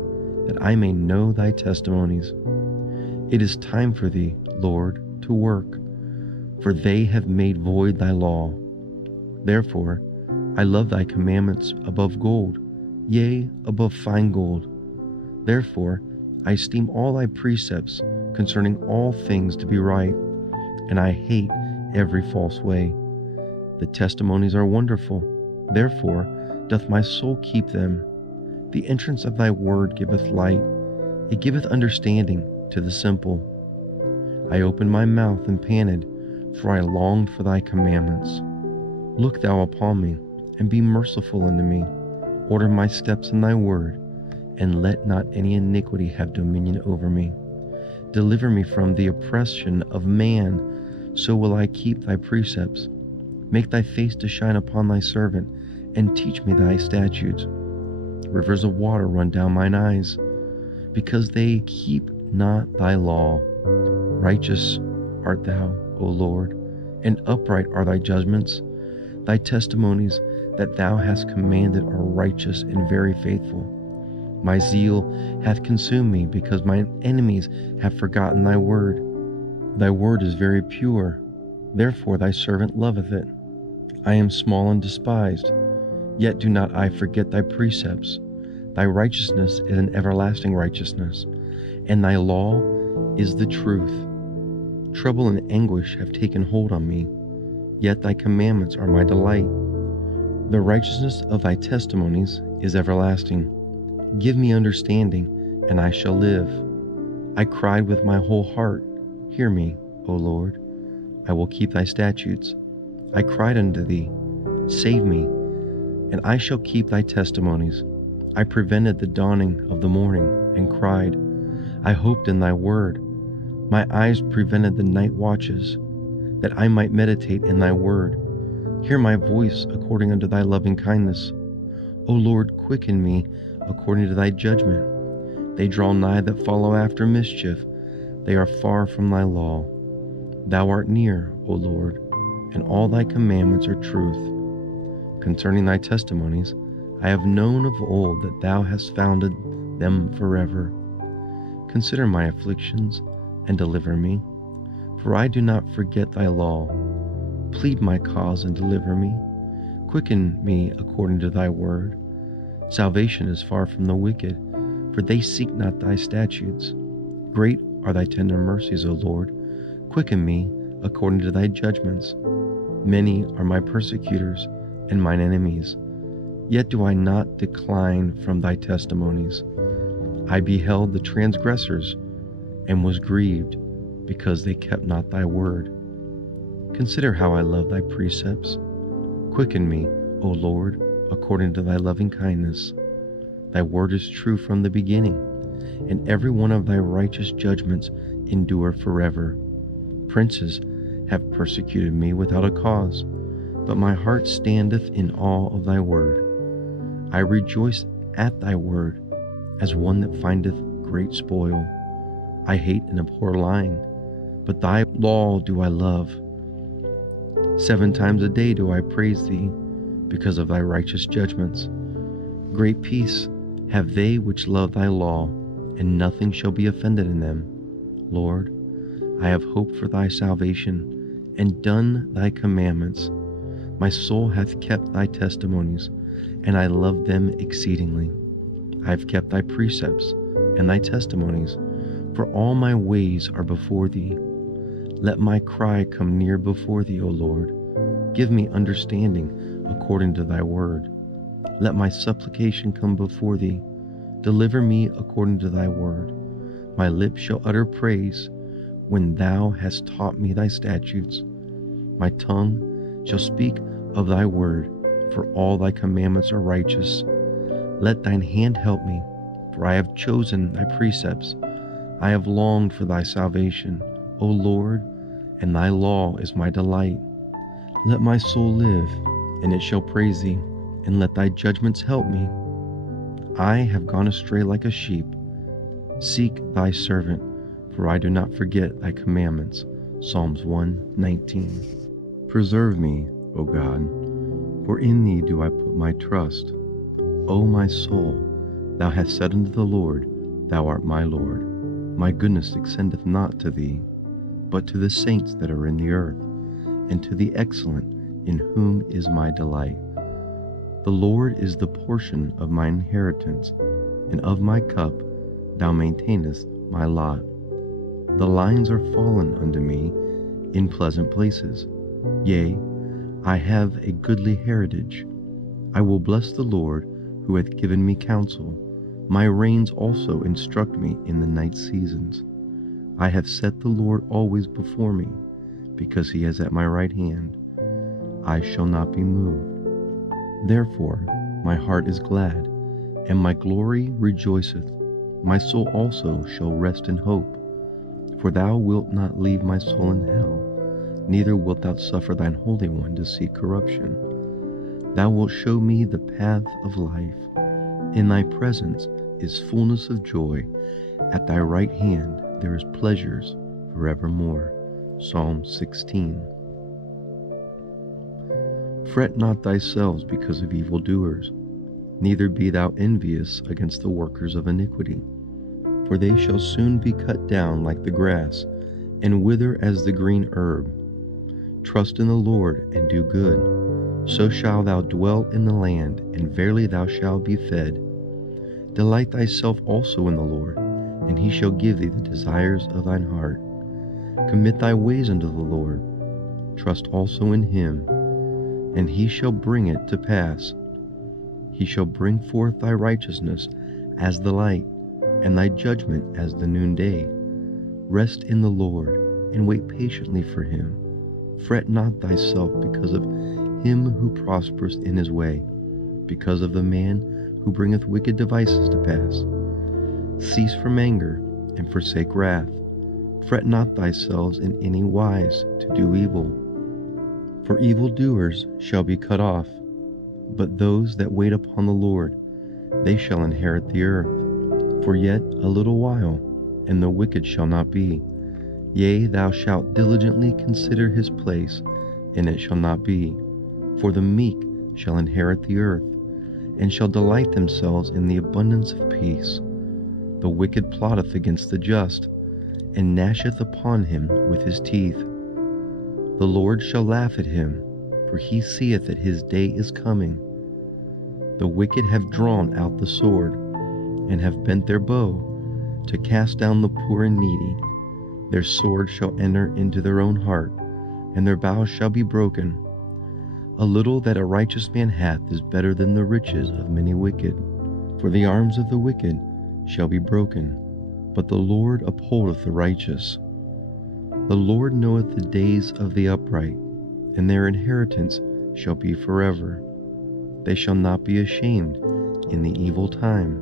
that I may know thy testimonies. It is time for thee, Lord, to work, for they have made void thy law. Therefore I love thy commandments above gold, yea, above fine gold. Therefore I esteem all thy precepts concerning all things to be right, and I hate every false way. The testimonies are wonderful, therefore doth my soul keep them. The entrance of thy word giveth light, it giveth understanding to the simple. I opened my mouth and panted, for I longed for thy commandments. Look thou upon me, and be merciful unto me. Order my steps in thy word, and let not any iniquity have dominion over me. Deliver me from the oppression of man, so will I keep thy precepts. Make thy face to shine upon thy servant, and teach me thy statutes. Rivers of water run down mine eyes, because they keep not thy law. Righteous art thou, O Lord, and upright are thy judgments. Thy testimonies that thou hast commanded are righteous and very faithful. My zeal hath consumed me, because mine enemies have forgotten thy word. Thy word is very pure, therefore thy servant loveth it. I am small and despised, yet do not I forget thy precepts. Thy righteousness is an everlasting righteousness, and thy law is the truth. Trouble and anguish have taken hold on me, yet thy commandments are my delight. The righteousness of thy testimonies is everlasting. Give me understanding, and I shall live. I cried with my whole heart, hear me, O Lord. I will keep thy statutes. I cried unto thee, save me, and I shall keep thy testimonies. I prevented the dawning of the morning, and cried. I hoped in thy word. My eyes prevented the night watches, that I might meditate in thy word. Hear my voice according unto thy loving kindness. O Lord, quicken me according to thy judgment. They draw nigh that follow after mischief. They are far from thy law. Thou art near, O Lord, and all thy commandments are truth. Concerning thy testimonies, I have known of old that thou hast founded them forever. Consider my afflictions, and deliver me, for I do not forget thy law. Plead my cause and deliver me. Quicken me according to thy word. Salvation is far from the wicked, for they seek not thy statutes. Great are thy tender mercies, O Lord. Quicken me according to thy judgments. Many are my persecutors and mine enemies, yet do I not decline from thy testimonies. I beheld the transgressors, and was grieved, because they kept not thy word. Consider how I love thy precepts. Quicken me, O Lord, according to thy loving kindness. Thy word is true from the beginning, and every one of thy righteous judgments endure forever. Princes have persecuted me without a cause, but my heart standeth in awe of thy word. I rejoice at thy word, as one that findeth great spoil. I hate and abhor lying, but thy law do I love. 7 times a day do I praise thee, because of thy righteous judgments. Great peace have they which love thy law, and nothing shall be offended in them. Lord, I have hoped for thy salvation, and done thy commandments. My soul hath kept thy testimonies, and I love them exceedingly. I have kept thy precepts and thy testimonies, for all my ways are before thee. Let my cry come near before thee, O Lord. Give me understanding according to thy word. Let my supplication come before thee. Deliver me according to thy word. My lips shall utter praise when thou hast taught me thy statutes. My tongue shall speak of thy word, for all thy commandments are righteous. Let thine hand help me, for I have chosen thy precepts. I have longed for thy salvation, O Lord, and thy law is my delight. Let my soul live, and it shall praise thee, and let thy judgments help me. I have gone astray like a sheep. Seek thy servant, for I do not forget thy commandments. Psalms 119. Preserve me, O God, for in thee do I put my trust. O my soul, thou hast said unto the Lord, Thou art my Lord. My goodness extendeth not to thee, but to the saints that are in the earth, and to the excellent, in whom is my delight. The Lord is the portion of my inheritance, and of my cup thou maintainest my lot. The lines are fallen unto me in pleasant places. Yea, I have a goodly heritage. I will bless the Lord, who hath given me counsel. My reins also instruct me in the night seasons. I have set the Lord always before me, because he is at my right hand. I shall not be moved. Therefore my heart is glad, and my glory rejoiceth. My soul also shall rest in hope. For thou wilt not leave my soul in hell, neither wilt thou suffer thine Holy One to see corruption. Thou wilt show me the path of life. In thy presence is fullness of joy. At thy right hand there is pleasures forevermore. Psalm 16. Fret not thyself because of evildoers, neither be thou envious against the workers of iniquity. For they shall soon be cut down like the grass, and wither as the green herb. Trust in the Lord, and do good, so shalt thou dwell in the land, and verily thou shalt be fed. Delight thyself also in the Lord, and he shall give thee the desires of thine heart. Commit thy ways unto the Lord, trust also in him, and he shall bring it to pass. He shall bring forth thy righteousness as the light, and thy judgment as the noonday. Rest in the Lord, and wait patiently for him. Fret not thyself because of him who prospereth in his way, because of the man who bringeth wicked devices to pass. Cease from anger, and forsake wrath. Fret not thyself in any wise to do evil. For evildoers shall be cut off, but those that wait upon the Lord, they shall inherit the earth. For yet a little while, and the wicked shall not be. Yea, thou shalt diligently consider his place, and it shall not be. For the meek shall inherit the earth, and shall delight themselves in the abundance of peace. The wicked plotteth against the just, and gnasheth upon him with his teeth. The Lord shall laugh at him, for he seeth that his day is coming. The wicked have drawn out the sword, and have bent their bow, to cast down the poor and needy. Their sword shall enter into their own heart, and their bow shall be broken. A little that a righteous man hath is better than the riches of many wicked. For the arms of the wicked shall be broken, but the Lord upholdeth the righteous. The Lord knoweth the days of the upright, and their inheritance shall be forever. They shall not be ashamed in the evil time,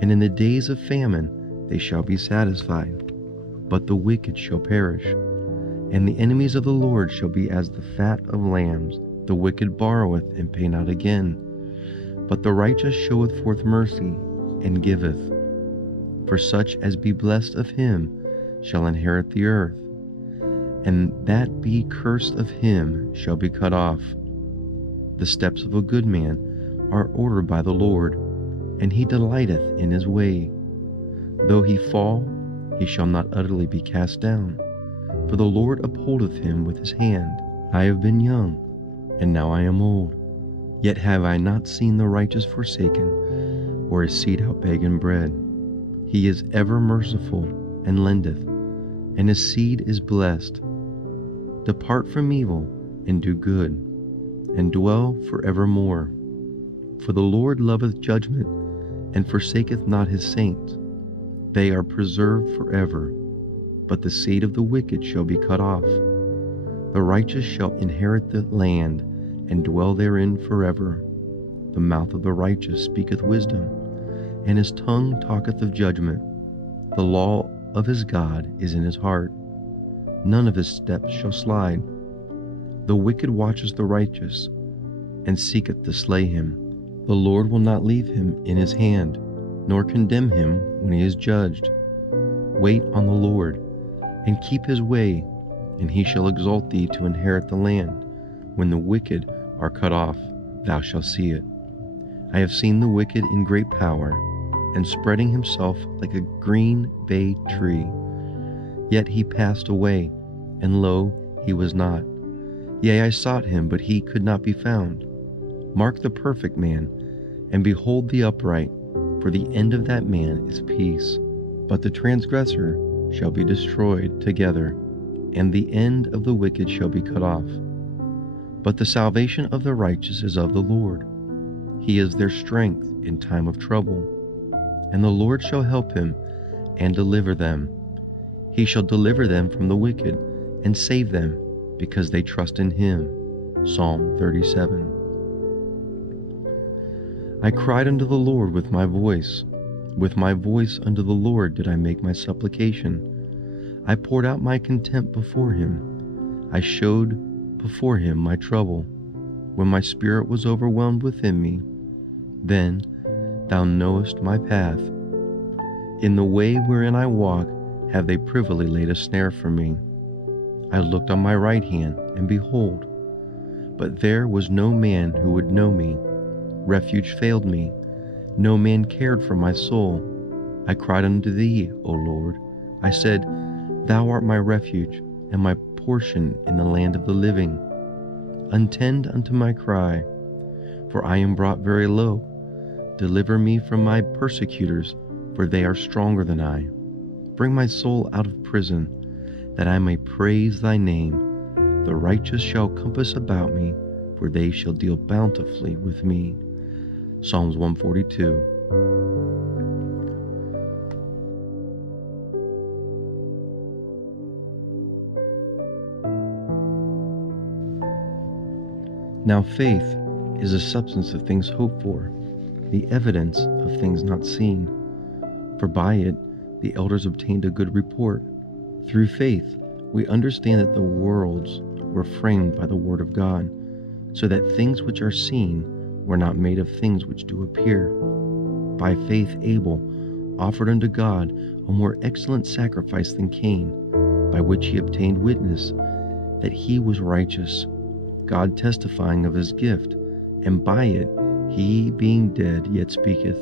and in the days of famine they shall be satisfied. But the wicked shall perish, and the enemies of the Lord shall be as the fat of lambs. The wicked borroweth and pay not again, but the righteous showeth forth mercy and giveth. For such as be blessed of him shall inherit the earth, and that be cursed of him shall be cut off. The steps of a good man are ordered by the Lord, and he delighteth in his way. Though he fall, he shall not utterly be cast down, for the Lord upholdeth him with his hand. I have been young, and now I am old, yet have I not seen the righteous forsaken, or his seed out begging bread. He is ever merciful, and lendeth, and his seed is blessed. Depart from evil, and do good, and dwell forevermore. For the Lord loveth judgment, and forsaketh not his saints. They are preserved forever, but the seed of the wicked shall be cut off. The righteous shall inherit the land, and dwell therein forever. The mouth of the righteous speaketh wisdom, and his tongue talketh of judgment. The law of his God is in his heart. None of his steps shall slide. The wicked watches the righteous, and seeketh to slay him. The Lord will not leave him in his hand. nor condemn him when he is judged. Wait on the Lord, and keep his way, and he shall exalt thee to inherit the land. When the wicked are cut off, thou shalt see it. I have seen the wicked in great power, and spreading himself like a green bay tree. Yet he passed away, and lo, he was not. Yea, I sought him, but he could not be found. Mark the perfect man, and behold the upright, for the end of that man is peace. But the transgressor shall be destroyed together, and the end of the wicked shall be cut off. But the salvation of the righteous is of the Lord. He is their strength in time of trouble. And the Lord shall help him and deliver them. He shall deliver them from the wicked and save them, because they trust in him. Psalm 37. I cried unto the Lord with my voice. With my voice unto the Lord did I make my supplication. I poured out my contempt before him. I showed before him my trouble. When my spirit was overwhelmed within me, then thou knowest my path. In the way wherein I walk have they privily laid a snare for me. I looked on my right hand, and behold, but there was no man who would know me. Refuge failed me. No man cared for my soul. I cried unto thee, O Lord. I said, Thou art my refuge, and my portion in the land of the living. Attend unto my cry, for I am brought very low. Deliver me from my persecutors, for they are stronger than I. Bring my soul out of prison, that I may praise thy name. The righteous shall compass about me, for they shall deal bountifully with me. Psalms 142. Now faith is the substance of things hoped for, the evidence of things not seen. For by it the elders obtained a good report. Through faith we understand that the worlds were framed by the word of God, so that things which are seen were not made of things which do appear. By faith Abel offered unto God a more excellent sacrifice than Cain, by which he obtained witness that he was righteous, God testifying of his gift, and by it he being dead yet speaketh.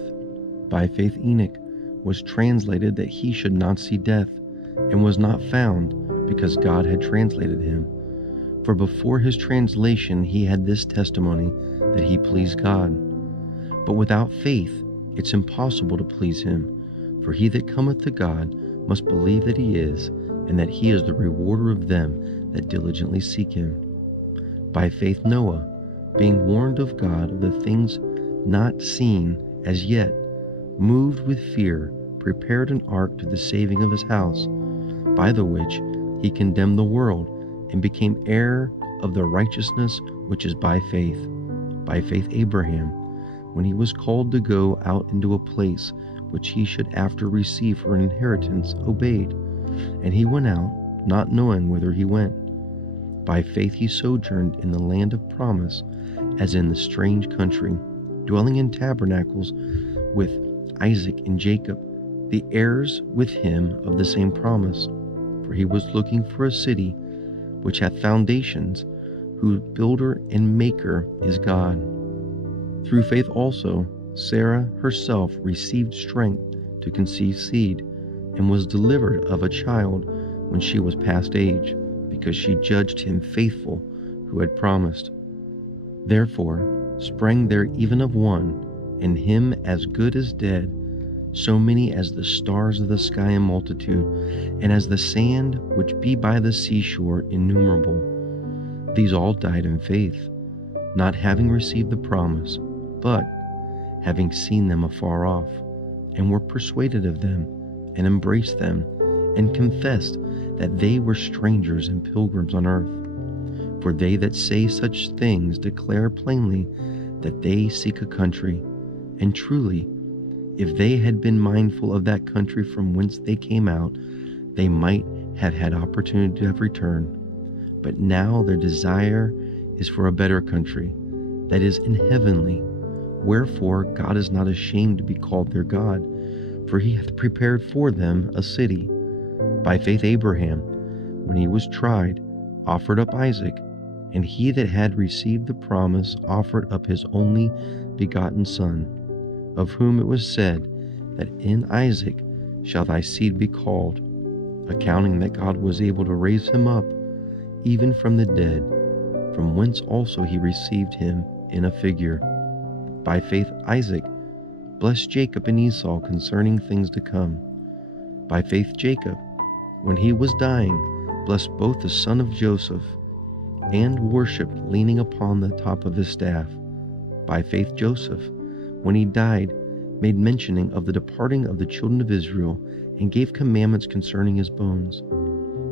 By faith Enoch was translated that he should not see death, and was not found, because God had translated him. For before his translation he had this testimony, that he pleased God. But without faith it's impossible to please him. For he that cometh to God must believe that he is, and that he is the rewarder of them that diligently seek him. By faith Noah, being warned of God of the things not seen as yet, moved with fear, prepared an ark to the saving of his house, by the which he condemned the world, and became heir of the righteousness which is by faith. By faith Abraham, when he was called to go out into a place which he should after receive for an inheritance, obeyed. And he went out, not knowing whither he went. By faith he sojourned in the land of promise, as in the strange country, dwelling in tabernacles with Isaac and Jacob, the heirs with him of the same promise. For he was looking for a city which hath foundations, whose builder and maker is God. Through faith also Sarah herself received strength to conceive seed, and was delivered of a child when she was past age, because she judged him faithful who had promised. Therefore sprang there even of one, and him as good as dead, so many as the stars of the sky in multitude, and as the sand which be by the seashore innumerable. These all died in faith, not having received the promise, but having seen them afar off, and were persuaded of them, and embraced them, and confessed that they were strangers and pilgrims on earth. For they that say such things declare plainly that they seek a country. And truly, if they had been mindful of that country from whence they came out, they might have had opportunity to have returned. But now their desire is for a better country, that is in heavenly. Wherefore God is not ashamed to be called their God, for he hath prepared for them a city. By faith Abraham, when he was tried, offered up Isaac, and he that had received the promise offered up his only begotten son, of whom it was said, that in Isaac shall thy seed be called, accounting that God was able to raise him up, even from the dead, from whence also he received him in a figure. By faith Isaac blessed Jacob and Esau concerning things to come. By faith Jacob, when he was dying, blessed both the son of Joseph, and worshipped leaning upon the top of his staff. By faith Joseph, when he died, made mentioning of the departing of the children of Israel, and gave commandments concerning his bones.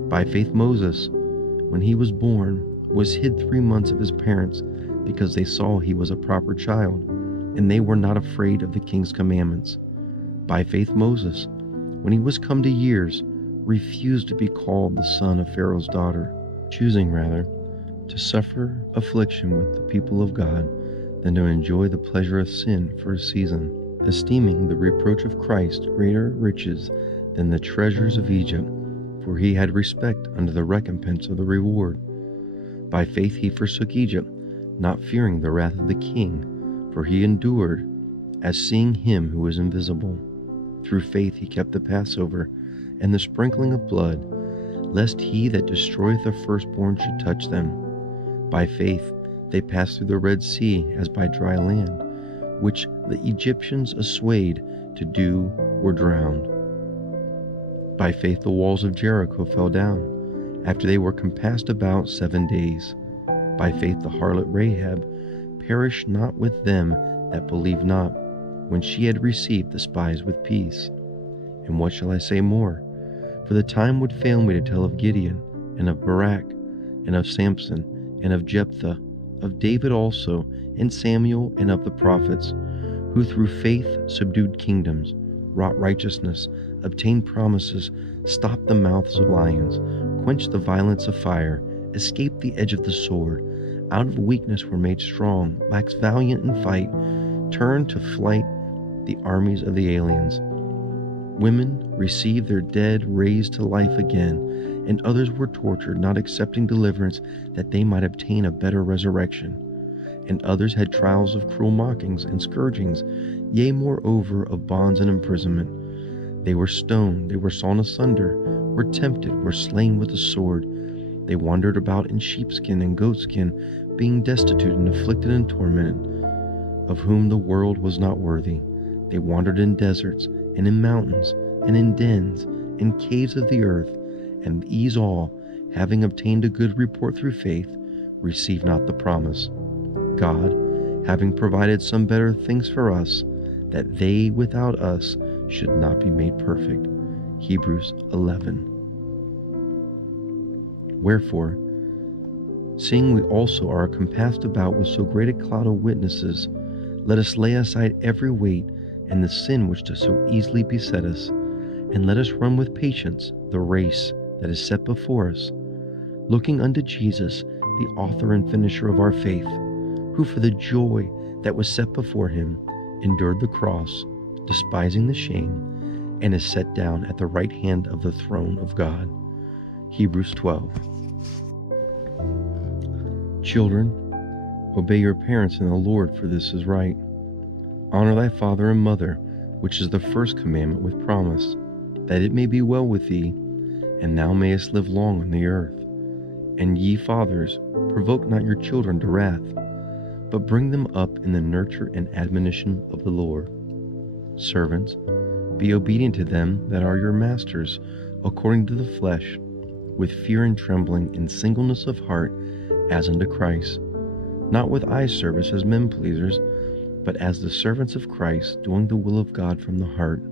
By faith Moses, when he was born, was hid 3 months of his parents, because they saw he was a proper child, and they were not afraid of the king's commandments. By faith Moses, when he was come to years, refused to be called the son of Pharaoh's daughter, choosing rather to suffer affliction with the people of God than to enjoy the pleasure of sin for a season, esteeming the reproach of Christ greater riches than the treasures of Egypt, for he had respect unto the recompense of the reward. By faith he forsook Egypt, not fearing the wrath of the king, for he endured as seeing him who is invisible. Through faith he kept the Passover, and the sprinkling of blood, lest he that destroyeth the firstborn should touch them. By faith they passed through the Red Sea as by dry land, which the Egyptians assayed to do were drowned. By faith the walls of Jericho fell down, after they were compassed about 7 days. By faith the harlot Rahab perished not with them that believed not, when she had received the spies with peace. And what shall I say more? For the time would fail me to tell of Gideon, and of Barak, and of Samson, and of Jephthah, of David also, and Samuel, and of the prophets, who through faith subdued kingdoms, wrought righteousness, obtained promises, stopped the mouths of lions, quenched the violence of fire, escaped the edge of the sword, out of weakness were made strong, waxed valiant in fight, turned to flight the armies of the aliens. Women received their dead raised to life again, and others were tortured, not accepting deliverance, that they might obtain a better resurrection. And others had trials of cruel mockings and scourgings, yea, moreover, of bonds and imprisonment. They were stoned, they were sawn asunder, were tempted, were slain with the sword. They wandered about in sheepskin and goatskin, being destitute and afflicted and tormented, of whom the world was not worthy. They wandered in deserts, and in mountains, and in dens, and caves of the earth, and these all, having obtained a good report through faith, received not the promise. God, having provided some better things for us, that they without us should not be made perfect. Hebrews 11. Wherefore, seeing we also are compassed about with so great a cloud of witnesses, let us lay aside every weight and the sin which does so easily beset us, and let us run with patience the race that is set before us, looking unto Jesus, the author and finisher of our faith, who for the joy that was set before him endured the cross, despising the shame, and is set down at the right hand of the throne of God. Hebrews 12. Children, obey your parents in the Lord, for this is right. Honor thy father and mother, which is the first commandment with promise, that it may be well with thee, and thou mayest live long on the earth. And ye fathers, provoke not your children to wrath, but bring them up in the nurture and admonition of the Lord. Servants, be obedient to them that are your masters, according to the flesh, with fear and trembling, in singleness of heart, as unto Christ, not with eye service as men pleasers, but as the servants of Christ, doing the will of God from the heart,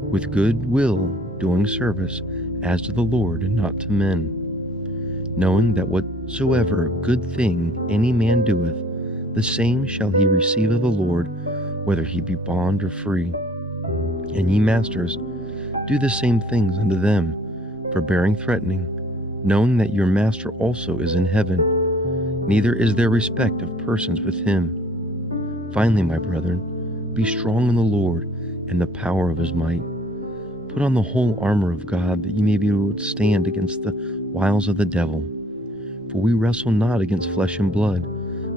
with good will doing service as to the Lord and not to men, knowing that whatsoever good thing any man doeth, the same shall he receive of the Lord, whether he be bond or free. And ye masters, do the same things unto them, forbearing threatening, knowing that your master also is in heaven, neither is there respect of persons with him. Finally, my brethren, be strong in the Lord and the power of his might. Put on the whole armor of God, that ye may be able to stand against the wiles of the devil. For we wrestle not against flesh and blood,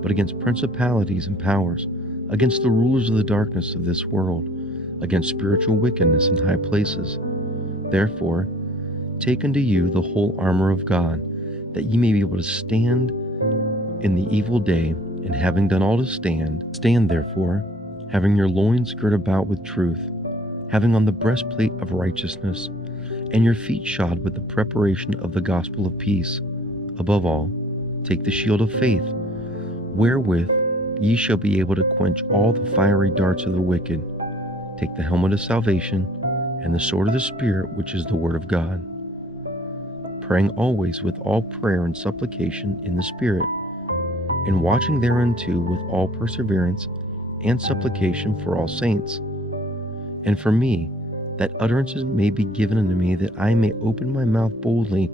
but against principalities and powers, against the rulers of the darkness of this world, against spiritual wickedness in high places. Therefore, take unto you the whole armor of God, that ye may be able to stand in the evil day, and having done all to stand, stand therefore, having your loins girt about with truth, having on the breastplate of righteousness, and your feet shod with the preparation of the gospel of peace. Above all, take the shield of faith, wherewith ye shall be able to quench all the fiery darts of the wicked. Take the helmet of salvation, and the sword of the Spirit, which is the word of God, praying always with all prayer and supplication in the Spirit, and watching thereunto with all perseverance and supplication for all saints, and for me, that utterances may be given unto me, that I may open my mouth boldly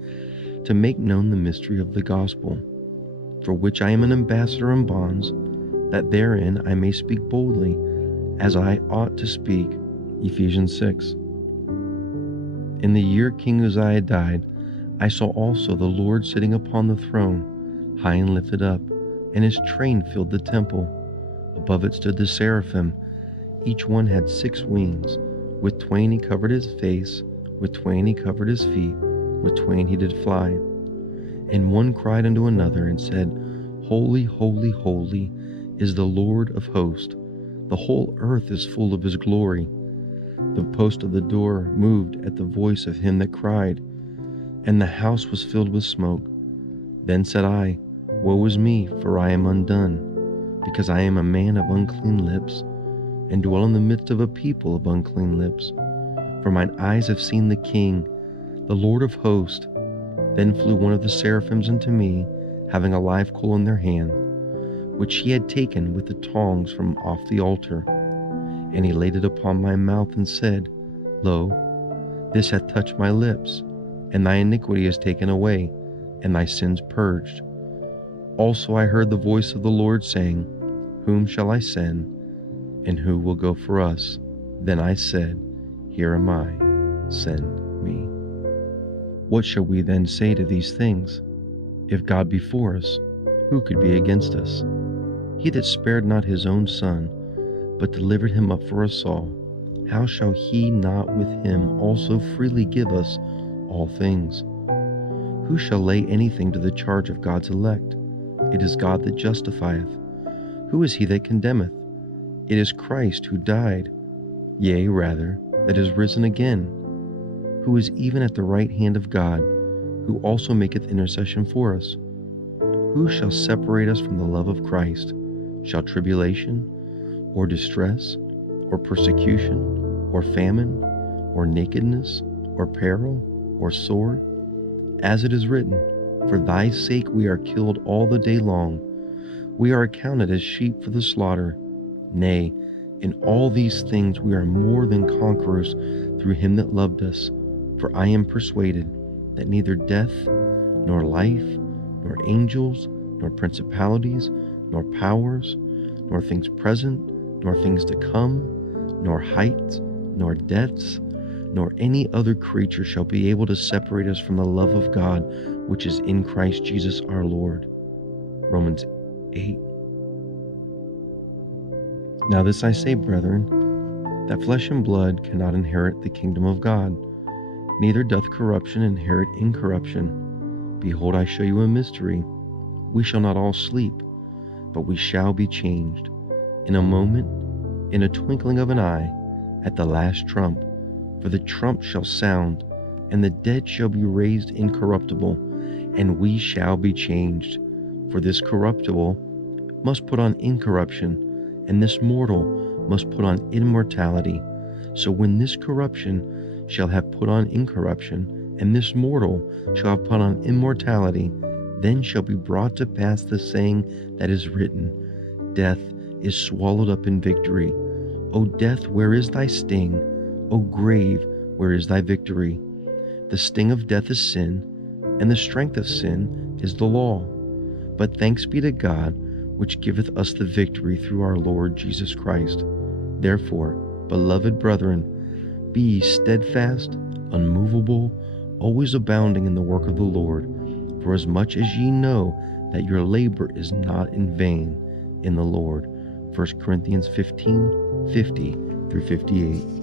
to make known the mystery of the gospel, for which I am an ambassador in bonds, that therein I may speak boldly, as I ought to speak. Ephesians 6. In the year King Uzziah died, I saw also the Lord sitting upon the throne, high and lifted up, and his train filled the temple. Above it stood the seraphim. Each one had 6 wings. With 2 he covered his face, with 2 he covered his feet, with 2 he did fly. And one cried unto another, and said, Holy, holy, holy is the Lord of hosts. The whole earth is full of his glory. The post of the door moved at the voice of him that cried, and the house was filled with smoke. Then said I, Woe is me, for I am undone, because I am a man of unclean lips, and dwell in the midst of a people of unclean lips. For mine eyes have seen the King, the Lord of hosts. Then flew one of the seraphims unto me, having a live coal in their hand, which he had taken with the tongs from off the altar. And he laid it upon my mouth, and said, Lo, this hath touched my lips, and thy iniquity is taken away, and thy sins purged. Also I heard the voice of the Lord saying, Whom shall I send, and who will go for us? Then I said, Here am I, send me. What shall we then say to these things? If God be for us, who could be against us? He that spared not his own Son, but delivered him up for us all, how shall he not with him also freely give us all things? Who shall lay anything to the charge of God's elect? It is God that justifieth. Who is he that condemneth? It is Christ who died, yea, rather, that is risen again, who is even at the right hand of God, who also maketh intercession for us. Who shall separate us from the love of Christ? Shall tribulation, or distress, or persecution, or famine, or nakedness, or peril, or sword? As it is written, For thy sake we are killed all the day long. We are accounted as sheep for the slaughter. Nay, in all these things we are more than conquerors through him that loved us. For I am persuaded that neither death, nor life, nor angels, nor principalities, nor powers, nor things present, nor things to come, nor height, nor depths, nor any other creature shall be able to separate us from the love of God, which is in Christ Jesus our Lord. Romans 8. Now this I say, brethren, that flesh and blood cannot inherit the kingdom of God, neither doth corruption inherit incorruption. Behold, I show you a mystery. We shall not all sleep, but we shall be changed. In a moment, in a twinkling of an eye, at the last trump. For the trump shall sound, and the dead shall be raised incorruptible, and we shall be changed. For this corruptible must put on incorruption, and this mortal must put on immortality. So when this corruption shall have put on incorruption, and this mortal shall have put on immortality, then shall be brought to pass the saying that is written, Death is swallowed up in victory. O death, where is thy sting? O grave, where is thy victory? The sting of death is sin, and the strength of sin is the law. But thanks be to God, which giveth us the victory through our Lord Jesus Christ. Therefore, Beloved brethren, be ye steadfast, unmovable, always abounding in the work of the Lord, for as much as ye know that your labor is not in vain in the Lord. 1 Corinthians 15:50 through 58.